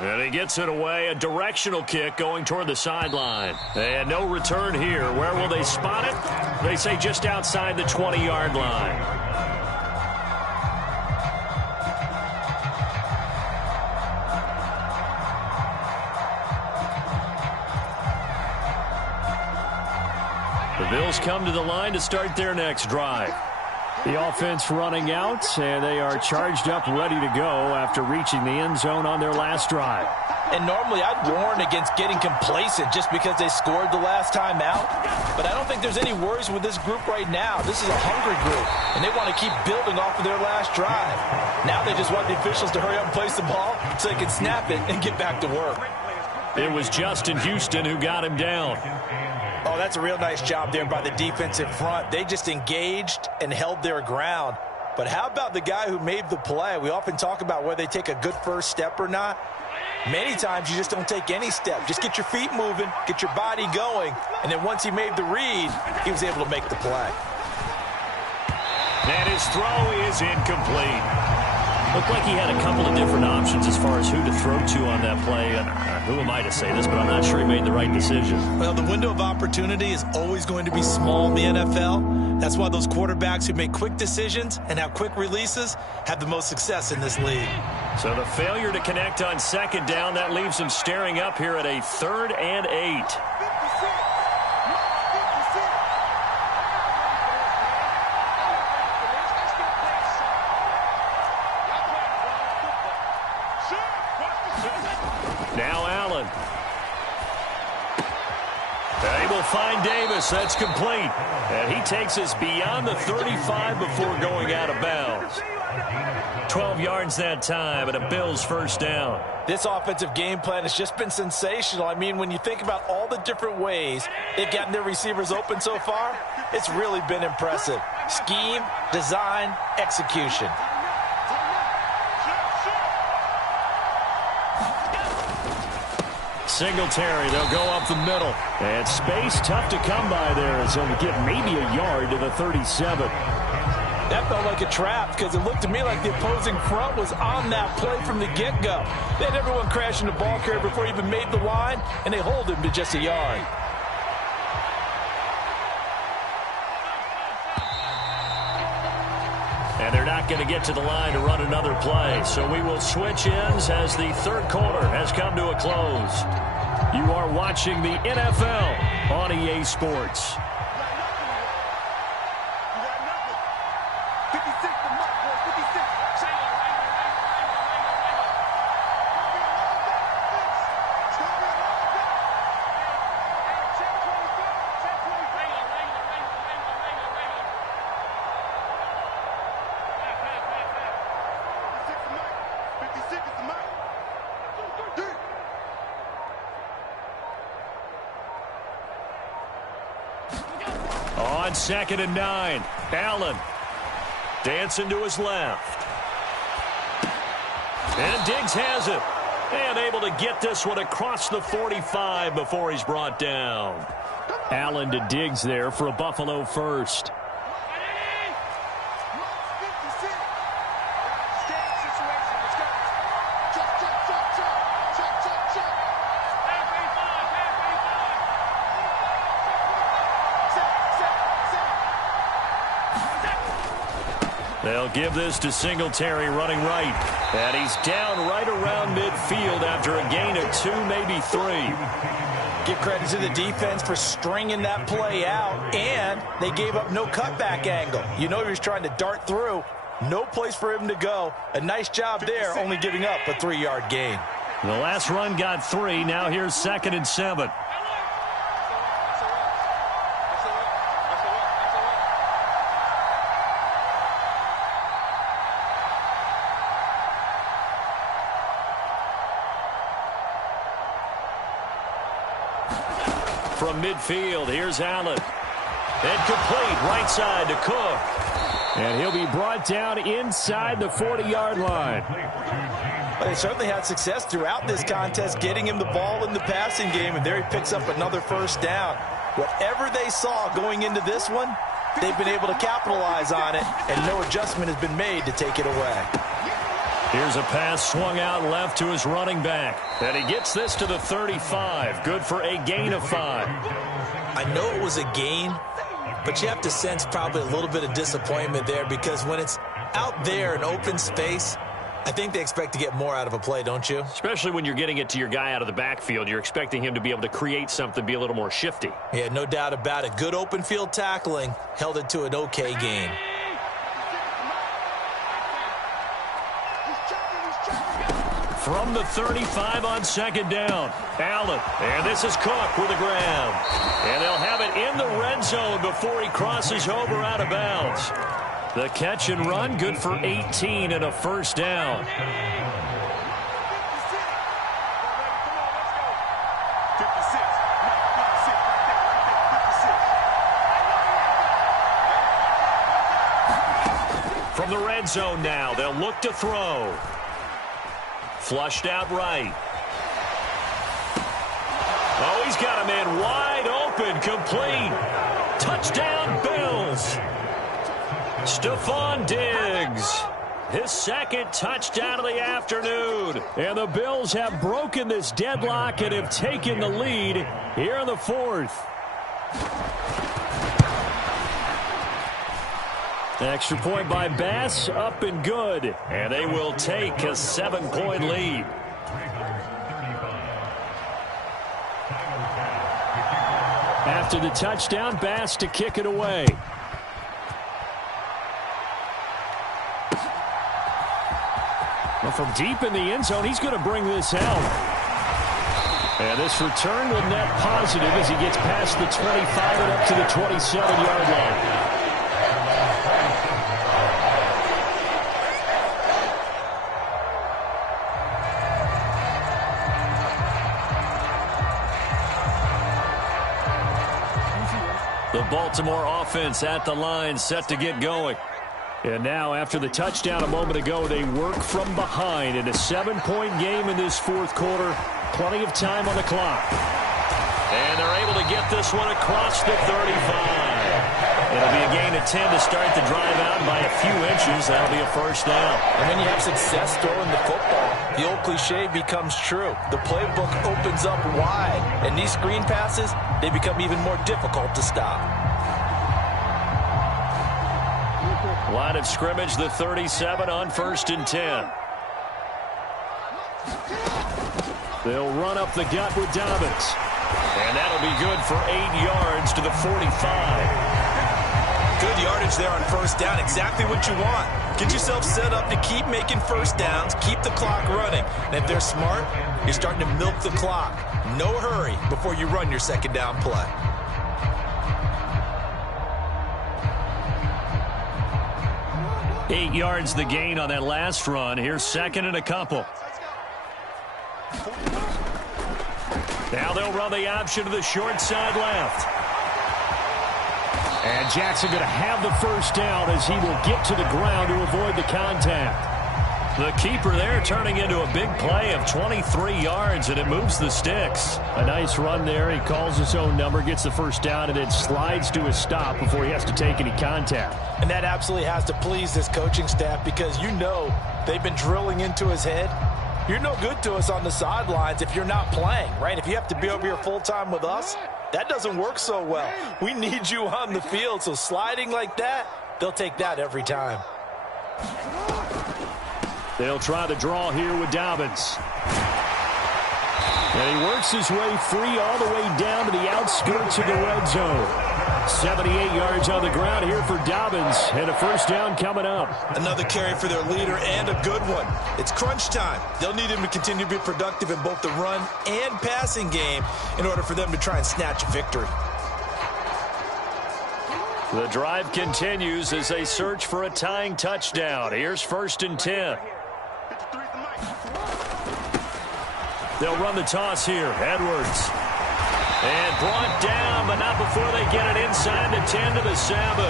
And he gets it away. A directional kick going toward the sideline. And no return here. Where will they spot it? They say just outside the 20-yard line. The Bills come to the line to start their next drive. The offense running out, and they are charged up, ready to go after reaching the end zone on their last drive. And normally I'd warn against getting complacent just because they scored the last time out. But I don't think there's any worries with this group right now. This is a hungry group, and they want to keep building off of their last drive. Now they just want the officials to hurry up and place the ball so they can snap it and get back to work. It was Justin Houston who got him down. Oh, that's a real nice job there by the defensive front. They just engaged and held their ground. But how about the guy who made the play? We often talk about whether they take a good first step or not. Many times you just don't take any step. Just get your feet moving, get your body going, and then once he made the read, he was able to make the play. And his throw is incomplete. Looked like he had a couple of different options as far as who to throw to on that play. And who am I to say this, but I'm not sure he made the right decision. Well, the window of opportunity is always going to be small in the NFL. That's why those quarterbacks who make quick decisions and have quick releases have the most success in this league. So the failure to connect on 2nd down, that leaves him staring up here at a 3rd and 8. Now Allen. They will find Davis. That's complete. And he takes us beyond the 35 before going out of bounds. 12 yards that time, and a Bills 1st down. This offensive game plan has just been sensational. I mean, when you think about all the different ways they've gotten their receivers open so far, it's really been impressive. Scheme, design, execution. Singletary, they'll go up the middle. And space tough to come by there as he'll get maybe a yard to the 37. That felt like a trap because it looked to me like the opposing front was on that play from the get-go. They had everyone crashing the ball carrier before he even made the line, and they hold him to just a yard. And they're not going to get to the line to run another play. So we will switch ends as the third quarter has come to a close. You are watching the NFL on EA Sports. On 2nd and 9, Allen dancing to his left. And Diggs has it. And able to get this one across the 45 before he's brought down. Allen to Diggs there for a Buffalo first. They'll give this to Singletary running right. And he's down right around midfield after a gain of 2, maybe 3. Give credit to the defense for stringing that play out, and they gave up no cutback angle. You know he was trying to dart through. No place for him to go. A nice job there, only giving up a 3-yard gain. The last run got 3. Now here's 2nd and 7. From midfield, here's Allen. And complete, right side to Cook. And he'll be brought down inside the 40-yard line. But they certainly had success throughout this contest, getting him the ball in the passing game, and there he picks up another first down. Whatever they saw going into this one, they've been able to capitalize on it, and no adjustment has been made to take it away. Here's a pass swung out left to his running back. And he gets this to the 35. Good for a gain of 5. I know it was a gain, but you have to sense probably a little bit of disappointment there, because when it's out there in open space, I think they expect to get more out of a play, don't you? Especially when you're getting it to your guy out of the backfield. You're expecting him to be able to create something, be a little more shifty. Yeah, no doubt about it. Good open field tackling held it to an okay gain. From the 35 on 2nd down, Allen. And this is Cook with the grab. And they'll have it in the red zone before he crosses over out of bounds. The catch and run, good for 18 and a first down. From the red zone now, they'll look to throw. Flushed out right. Oh, he's got a man wide open, complete. Touchdown, Bills. Stephon Diggs, his 2nd touchdown of the afternoon. And the Bills have broken this deadlock and have taken the lead here in the 4th. Extra point by Bass, up and good. And they will take a 7-point lead. After the touchdown, Bass to kick it away. Well, from deep in the end zone, he's going to bring this out. And this return will net positive as he gets past the 25 and up to the 27-yard line. The Baltimore offense at the line, set to get going. And now, after the touchdown a moment ago, they work from behind in a 7-point game in this 4th quarter. Plenty of time on the clock. And they're able to get this one across the 35. It'll be a gain of 10 to start the drive out by a few inches. That'll be a first down. And when you have success throwing the football, the old cliche becomes true. The playbook opens up wide, and these screen passes, they become even more difficult to stop. Line of scrimmage, the 37 on 1st and 10. They'll run up the gut with Dobbins. And that'll be good for 8 yards to the 45. Good yardage there on first down. Exactly what you want. Get yourself set up to keep making first downs, keep the clock running. And if they're smart, you're starting to milk the clock. No hurry before you run your 2nd down play. Eight yards the gain on that last run. Here's 2nd and a couple. Now they'll run the option to the short side left. And Jackson going to have the first down as he will get to the ground to avoid the contact. The keeper there turning into a big play of 23 yards, and it moves the sticks. A nice run there. He calls his own number, gets the first down, and then slides to a stop before he has to take any contact. And that absolutely has to please this coaching staff, because you know they've been drilling into his head. You're no good to us on the sidelines if you're not playing, right? If you have to be over here full-time with us, that doesn't work so well. We need you on the field, so sliding like that, they'll take that every time. They'll try the draw here with Dobbins. And he works his way free all the way down to the outskirts of the red zone. 78 yards on the ground here for Dobbins, and a first down coming up. Another carry for their leader, and a good one. It's crunch time. They'll need him to continue to be productive in both the run and passing game in order for them to try and snatch a victory. The drive continues as they search for a tying touchdown. Here's 1st and 10. They'll run the toss here. Edwards. And brought down, but not before they get it inside the 10 to the 7.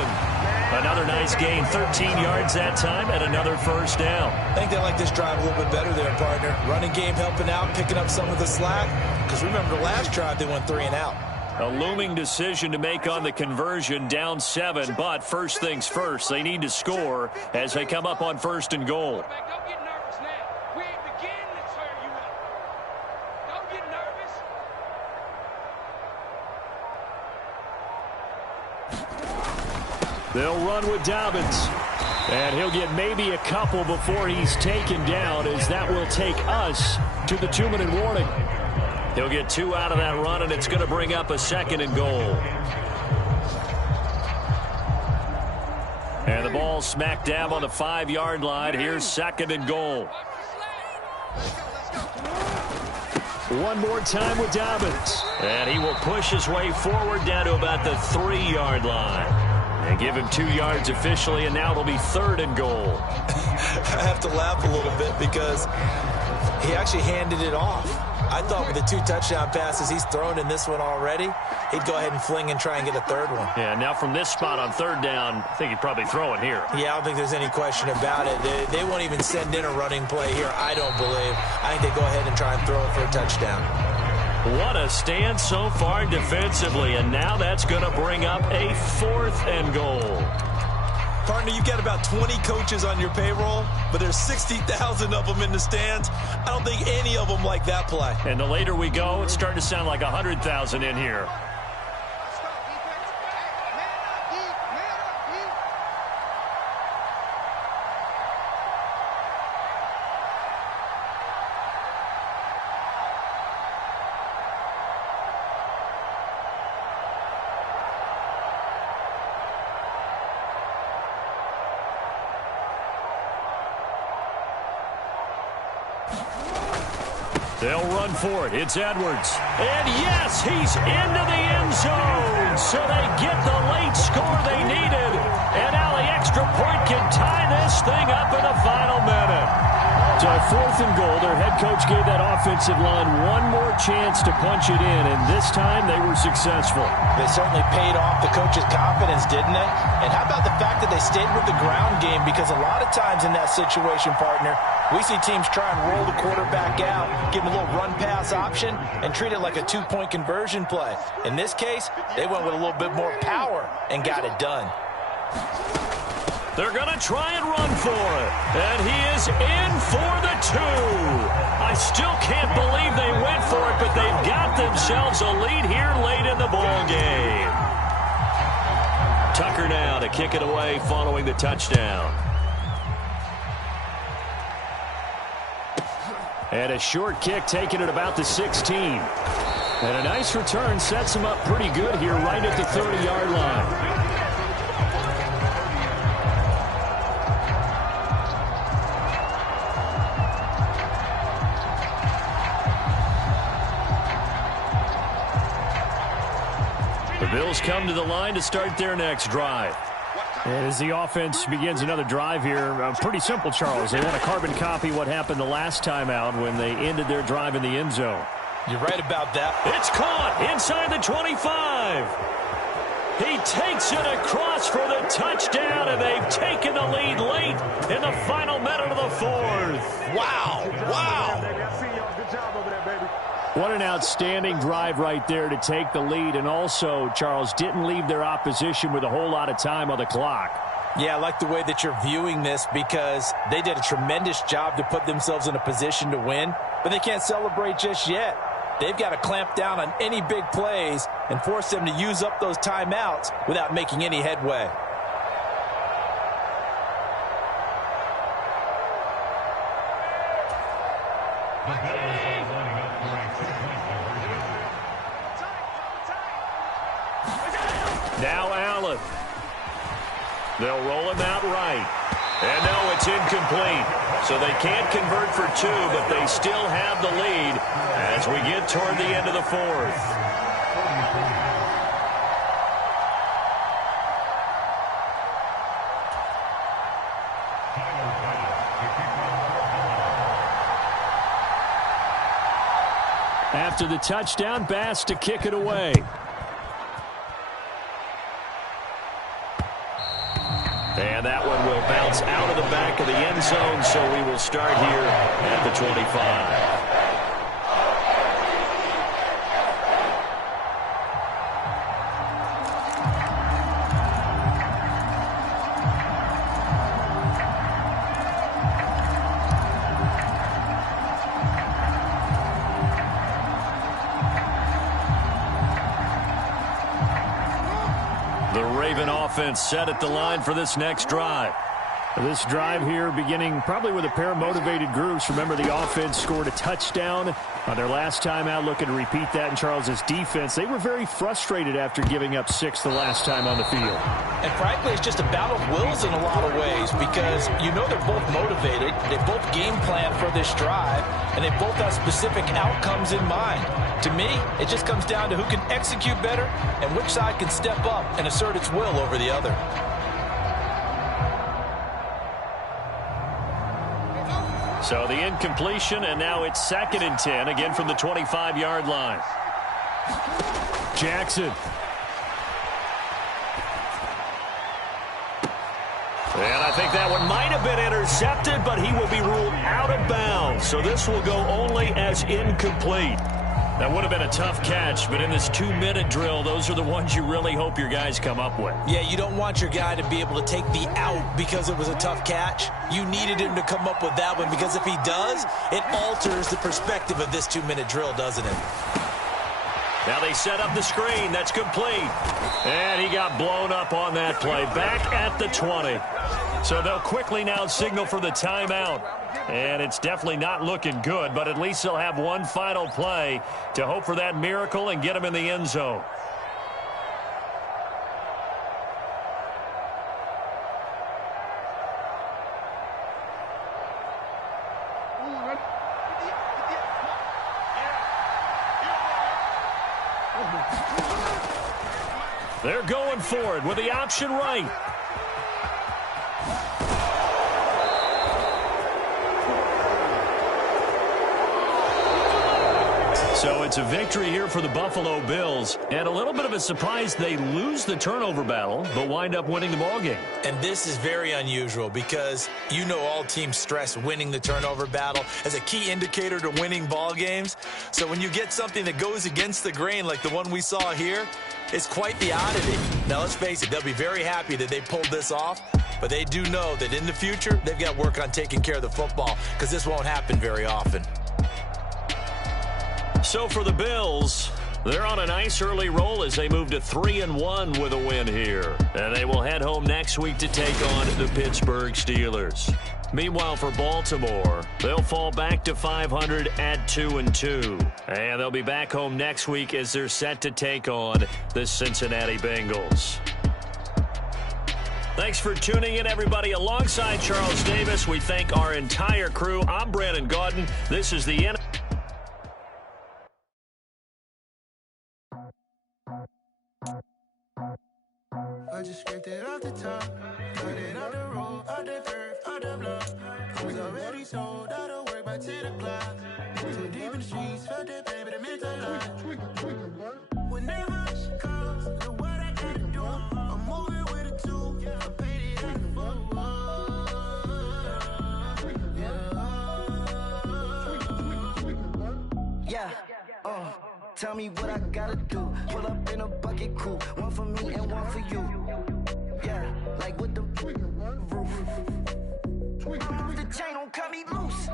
Another nice gain, 13 yards that time, and another first down. I think they like this drive a little bit better there, partner. Running game helping out, picking up some of the slack. Because remember, the last drive they went 3 and out. A looming decision to make on the conversion, down 7, but first things first, they need to score as they come up on 1st and goal. They'll run with Dobbins. And he'll get maybe a couple before he's taken down, as that will take us to the 2-minute warning. He'll get 2 out of that run, and it's going to bring up a 2nd and goal. And the ball smack dab on the 5-yard line. Here's 2nd and goal. One more time with Dobbins. And he will push his way forward down to about the 3-yard line. And give him 2 yards officially, and now it'll be 3rd and goal. I have to laugh a little bit because he actually handed it off. I thought with the 2 touchdown passes he's thrown in this one already, he'd go ahead and fling and try and get a 3rd one. Yeah, now from this spot on 3rd down, I think he'd probably throw it here. Yeah, I don't think there's any question about it. They won't even send in a running play here, I don't believe. I think they go ahead and try and throw it for a touchdown. What a stand so far defensively, and now that's going to bring up a 4th and goal. Partner, you've got about 20 coaches on your payroll, but there's 60,000 of them in the stands. I don't think any of them like that play. And the later we go, it's starting to sound like 100,000 in here. They'll run for it. It's Edwards. And yes, he's into the end zone. So they get the late score they needed. And now the extra point can tie this thing up in the final minute. So 4th and goal, their head coach gave that offensive line one more chance to punch it in, and this time they were successful. They certainly paid off the coach's confidence, didn't they? And how about the fact that they stayed with the ground game? Because a lot of times in that situation, partner, we see teams try and roll the quarterback out, give him a little run-pass option, and treat it like a 2-point conversion play. In this case, they went with a little bit more power and got it done. They're going to try and run for it. And he is in for the 2. I still can't believe they went for it, but they've got themselves a lead here late in the ball game. Tucker now to kick it away following the touchdown. And a short kick taken at about the 16. And a nice return sets him up pretty good here right at the 30-yard line. The Bills come to the line to start their next drive. As the offense begins another drive here, pretty simple, Charles. They want to carbon copy what happened the last time out when they ended their drive in the end zone. You're right about that. It's caught inside the 25. He takes it across for the touchdown, and they've taken the lead late in the final minute of the 4th. Wow. Wow. What an outstanding drive right there to take the lead, and also, Charles, didn't leave their opposition with a whole lot of time on the clock. Yeah, I like the way that you're viewing this because they did a tremendous job to put themselves in a position to win, but they can't celebrate just yet. They've got to clamp down on any big plays and force them to use up those timeouts without making any headway. Now Allen. They'll roll him out right. And no, it's incomplete. So they can't convert for two, but they still have the lead as we get toward the end of the fourth. After the touchdown, Bass to kick it away. And that one will bounce out of the back of the end zone, so we will start here at the 25. Offense set at the line for this next drive. This drive here beginning probably with a pair of motivated groups. Remember, the offense scored a touchdown on their last time out, looking to repeat that in Charles's defense. They were very frustrated after giving up 6 the last time on the field. And frankly, it's just a battle of wills in a lot of ways because you know they're both motivated. They both game plan for this drive, and they both have specific outcomes in mind. To me, it just comes down to who can execute better and which side can step up and assert its will over the other. So the incompletion, and now it's 2nd and 10, again from the 25-yard line. Jackson. And I think that one might have been intercepted, but he will be ruled out of bounds. So this will go only as incomplete. That would have been a tough catch, but in this 2-minute drill, those are the ones you really hope your guys come up with. Yeah, you don't want your guy to be able to take the out because it was a tough catch. You needed him to come up with that one because if he does, it alters the perspective of this 2-minute drill, doesn't it? Now they set up the screen. That's complete. And he got blown up on that play. Back at the 20. So they'll quickly now signal for the timeout. And it's definitely not looking good, but at least they'll have one final play to hope for that miracle and get them in the end zone. They're going for it with the option right. So it's a victory here for the Buffalo Bills. And a little bit of a surprise, they lose the turnover battle, but wind up winning the ballgame. And this is very unusual because you know all teams stress winning the turnover battle as a key indicator to winning ball games. So when you get something that goes against the grain like the one we saw here, it's quite the oddity. Now let's face it, they'll be very happy that they pulled this off, but they do know that in the future, they've got work on taking care of the football because this won't happen very often. So for the Bills, they're on a nice early roll as they move to 3-1 with a win here. And they will head home next week to take on the Pittsburgh Steelers. Meanwhile, for Baltimore, they'll fall back to 500 at 2-2. And they'll be back home next week as they're set to take on the Cincinnati Bengals. Thanks for tuning in, everybody. Alongside Charles Davis, we thank our entire crew. I'm Brandon Gaudin. This is the end. I just scraped it off the top, cut it out the road, out the curve, out the block. I was already sold out of work by 10 o'clock. Too deep in the streets, felt that pain, but it meant a lot. Whenever she calls, do what I gotta do. I'm moving with a two, I paid it out the tell me what I gotta do. Pull up in a bucket crew, one for me and one for you. Yeah, like with the roof. I'm off the chain, don't cut me loose.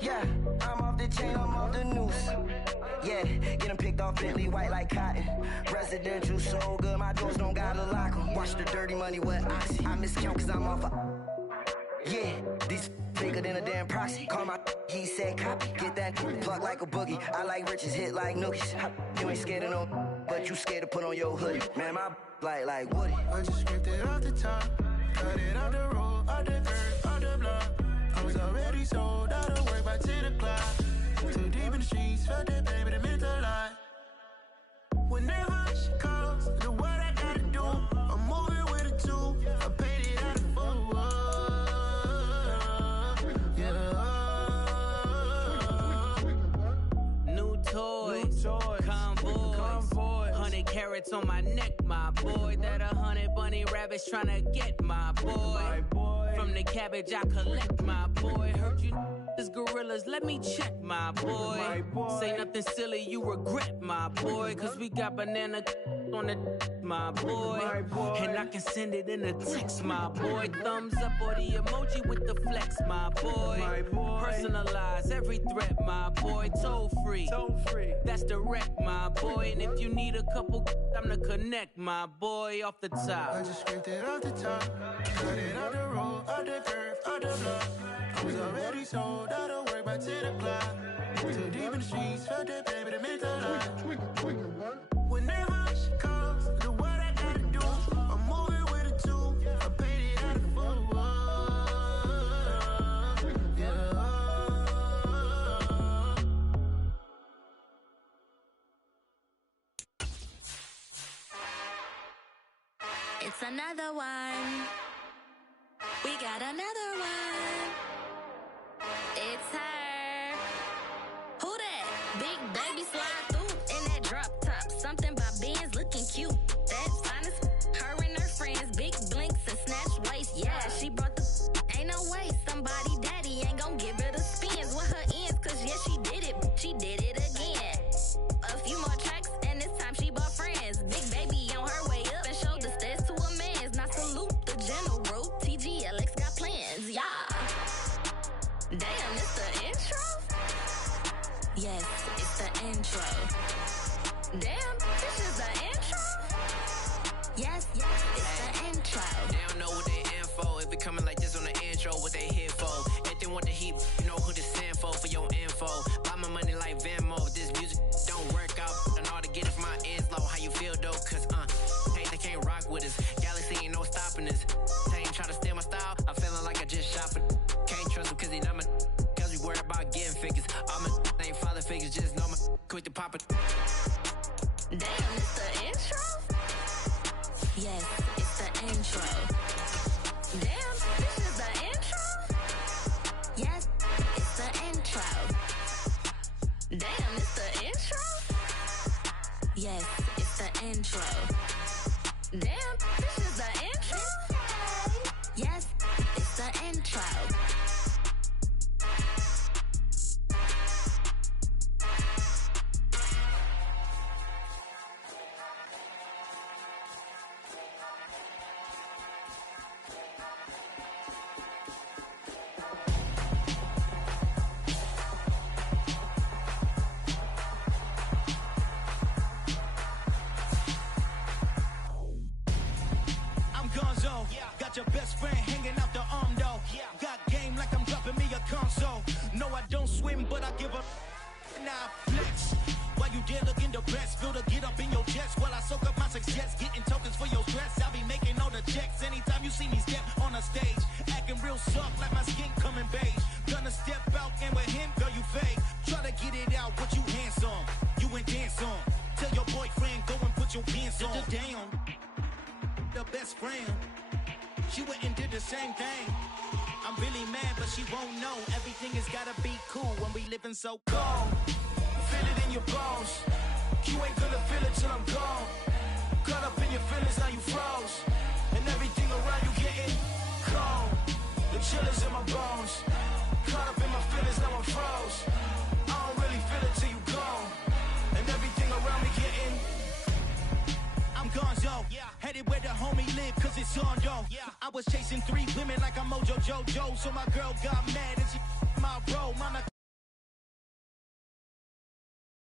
Yeah, I'm off the chain, I'm off the noose. Yeah, getting picked off Bentley white like cotton. Residential so good, my doors don't gotta lock 'em. Watch the dirty money with oxy. I miscount cause I'm off a... Yeah, these bigger than a damn proxy. Call my he said copy. Get that plug like a boogie. I like riches, hit like nookies. You ain't scared of no, but you scared to put on your hoodie. Man, my like Woody. I just scraped it off the top, cut it off the road, off the dirt, off the block. I was already sold out of work by 10 o'clock. Too deep in the streets, felt that baby, that meant a lot. Whenever she calls, do what I gotta do. I'm moving with a two. I paid it out of full. Yeah. New toys, convoy. 100 carats on my neck, my boy. That 100 bunny rabbits tryna get my boy. From the cabbage I collect, my boy. Heard you is gorillas, let me check, my boy. Say nothing silly, you regret, my boy. Cause we got banana on the my boy. And I can send it in a text, my boy. Thumbs up or the emoji with the flex, my boy. Personalize every threat, my boy. Toll free, that's direct, my boy. And if you need a couple, I'm the connect, my boy. Off the top, I just scraped it off the top, cut it off the road, off the curve, off the block. I was already sold out of work by 10 o'clock. Too deep in the streets, felt that baby, that meant a lot. Whenever she calls, do what I gotta do. I'm moving with a two. I paid it out of full. Yeah. It's another one. We got another one. It's her. Who that? Big baby slide through in that drop top. Something by Benz looking cute. That's honest. Her and her friends, big blinks and snatch waist. Yeah, she brought the. Ain't no way somebody daddy ain't gon' give her the spins with her ends. Cause yeah, she did it. She did it again. A few more tracks and this time she bought friends. Big baby on her way up and showed the stairs to a man's. Now salute the general. TGLX got plans, yeah. Damn, it's the intro? Yes, it's the intro. Damn, this is the intro? Yes, it's the intro. They don't know what they in for. If it coming like this on the intro, what they here for? If they want the heat, you know who to send for your info. Buy my money like Venmo. If this music don't work out, and all to get is my ends low. How you feel though? Cause hey, they can't rock with us. Galaxy ain't no stopping us. They ain't try to steal my style. I'm feeling like I just shot for. Can't trust him cause he not my. Cause we worried about getting figures. All my ain't father figures, just know my quick to pop it. Damn, it's the intro? Yes, it's the intro. Damn, this is the intro? Yes, it's the intro. Damn, it's the intro? Yes, it's the intro. Damn, this is the intro? Yes, it's the intro. Got your best friend hanging out the arm though. Got game like I'm dropping me a console. No, I don't swim, but I give a now flex. While you there looking depressed, feel the get up in your chest while I soak up my success. Getting tokens for your stress, I'll be making all the checks. Anytime you see me step on a stage, acting real soft like my skin coming beige. Gonna step out and with him, girl, you fade. Try to get it out, but you handsome. You ain't dance on. Tell your boyfriend, go and put your pants on. Down. The best friend. She went and did the same thing. I'm really mad, but she won't know. Everything has gotta be cool when we living so cold. Feel it in your bones. You ain't gonna feel it till I'm gone. Caught up in your feelings, now you froze. And everything around you getting cold. The chillers in my bones. Caught up in my feelings, now I'm froze. I don't really feel it till you gone. And everything around me getting I'm gonzo, headed where the homie live, cause it's on though. I was chasing 3 women like I'm Mojo Jojo, so my girl got mad and she my bro, mama.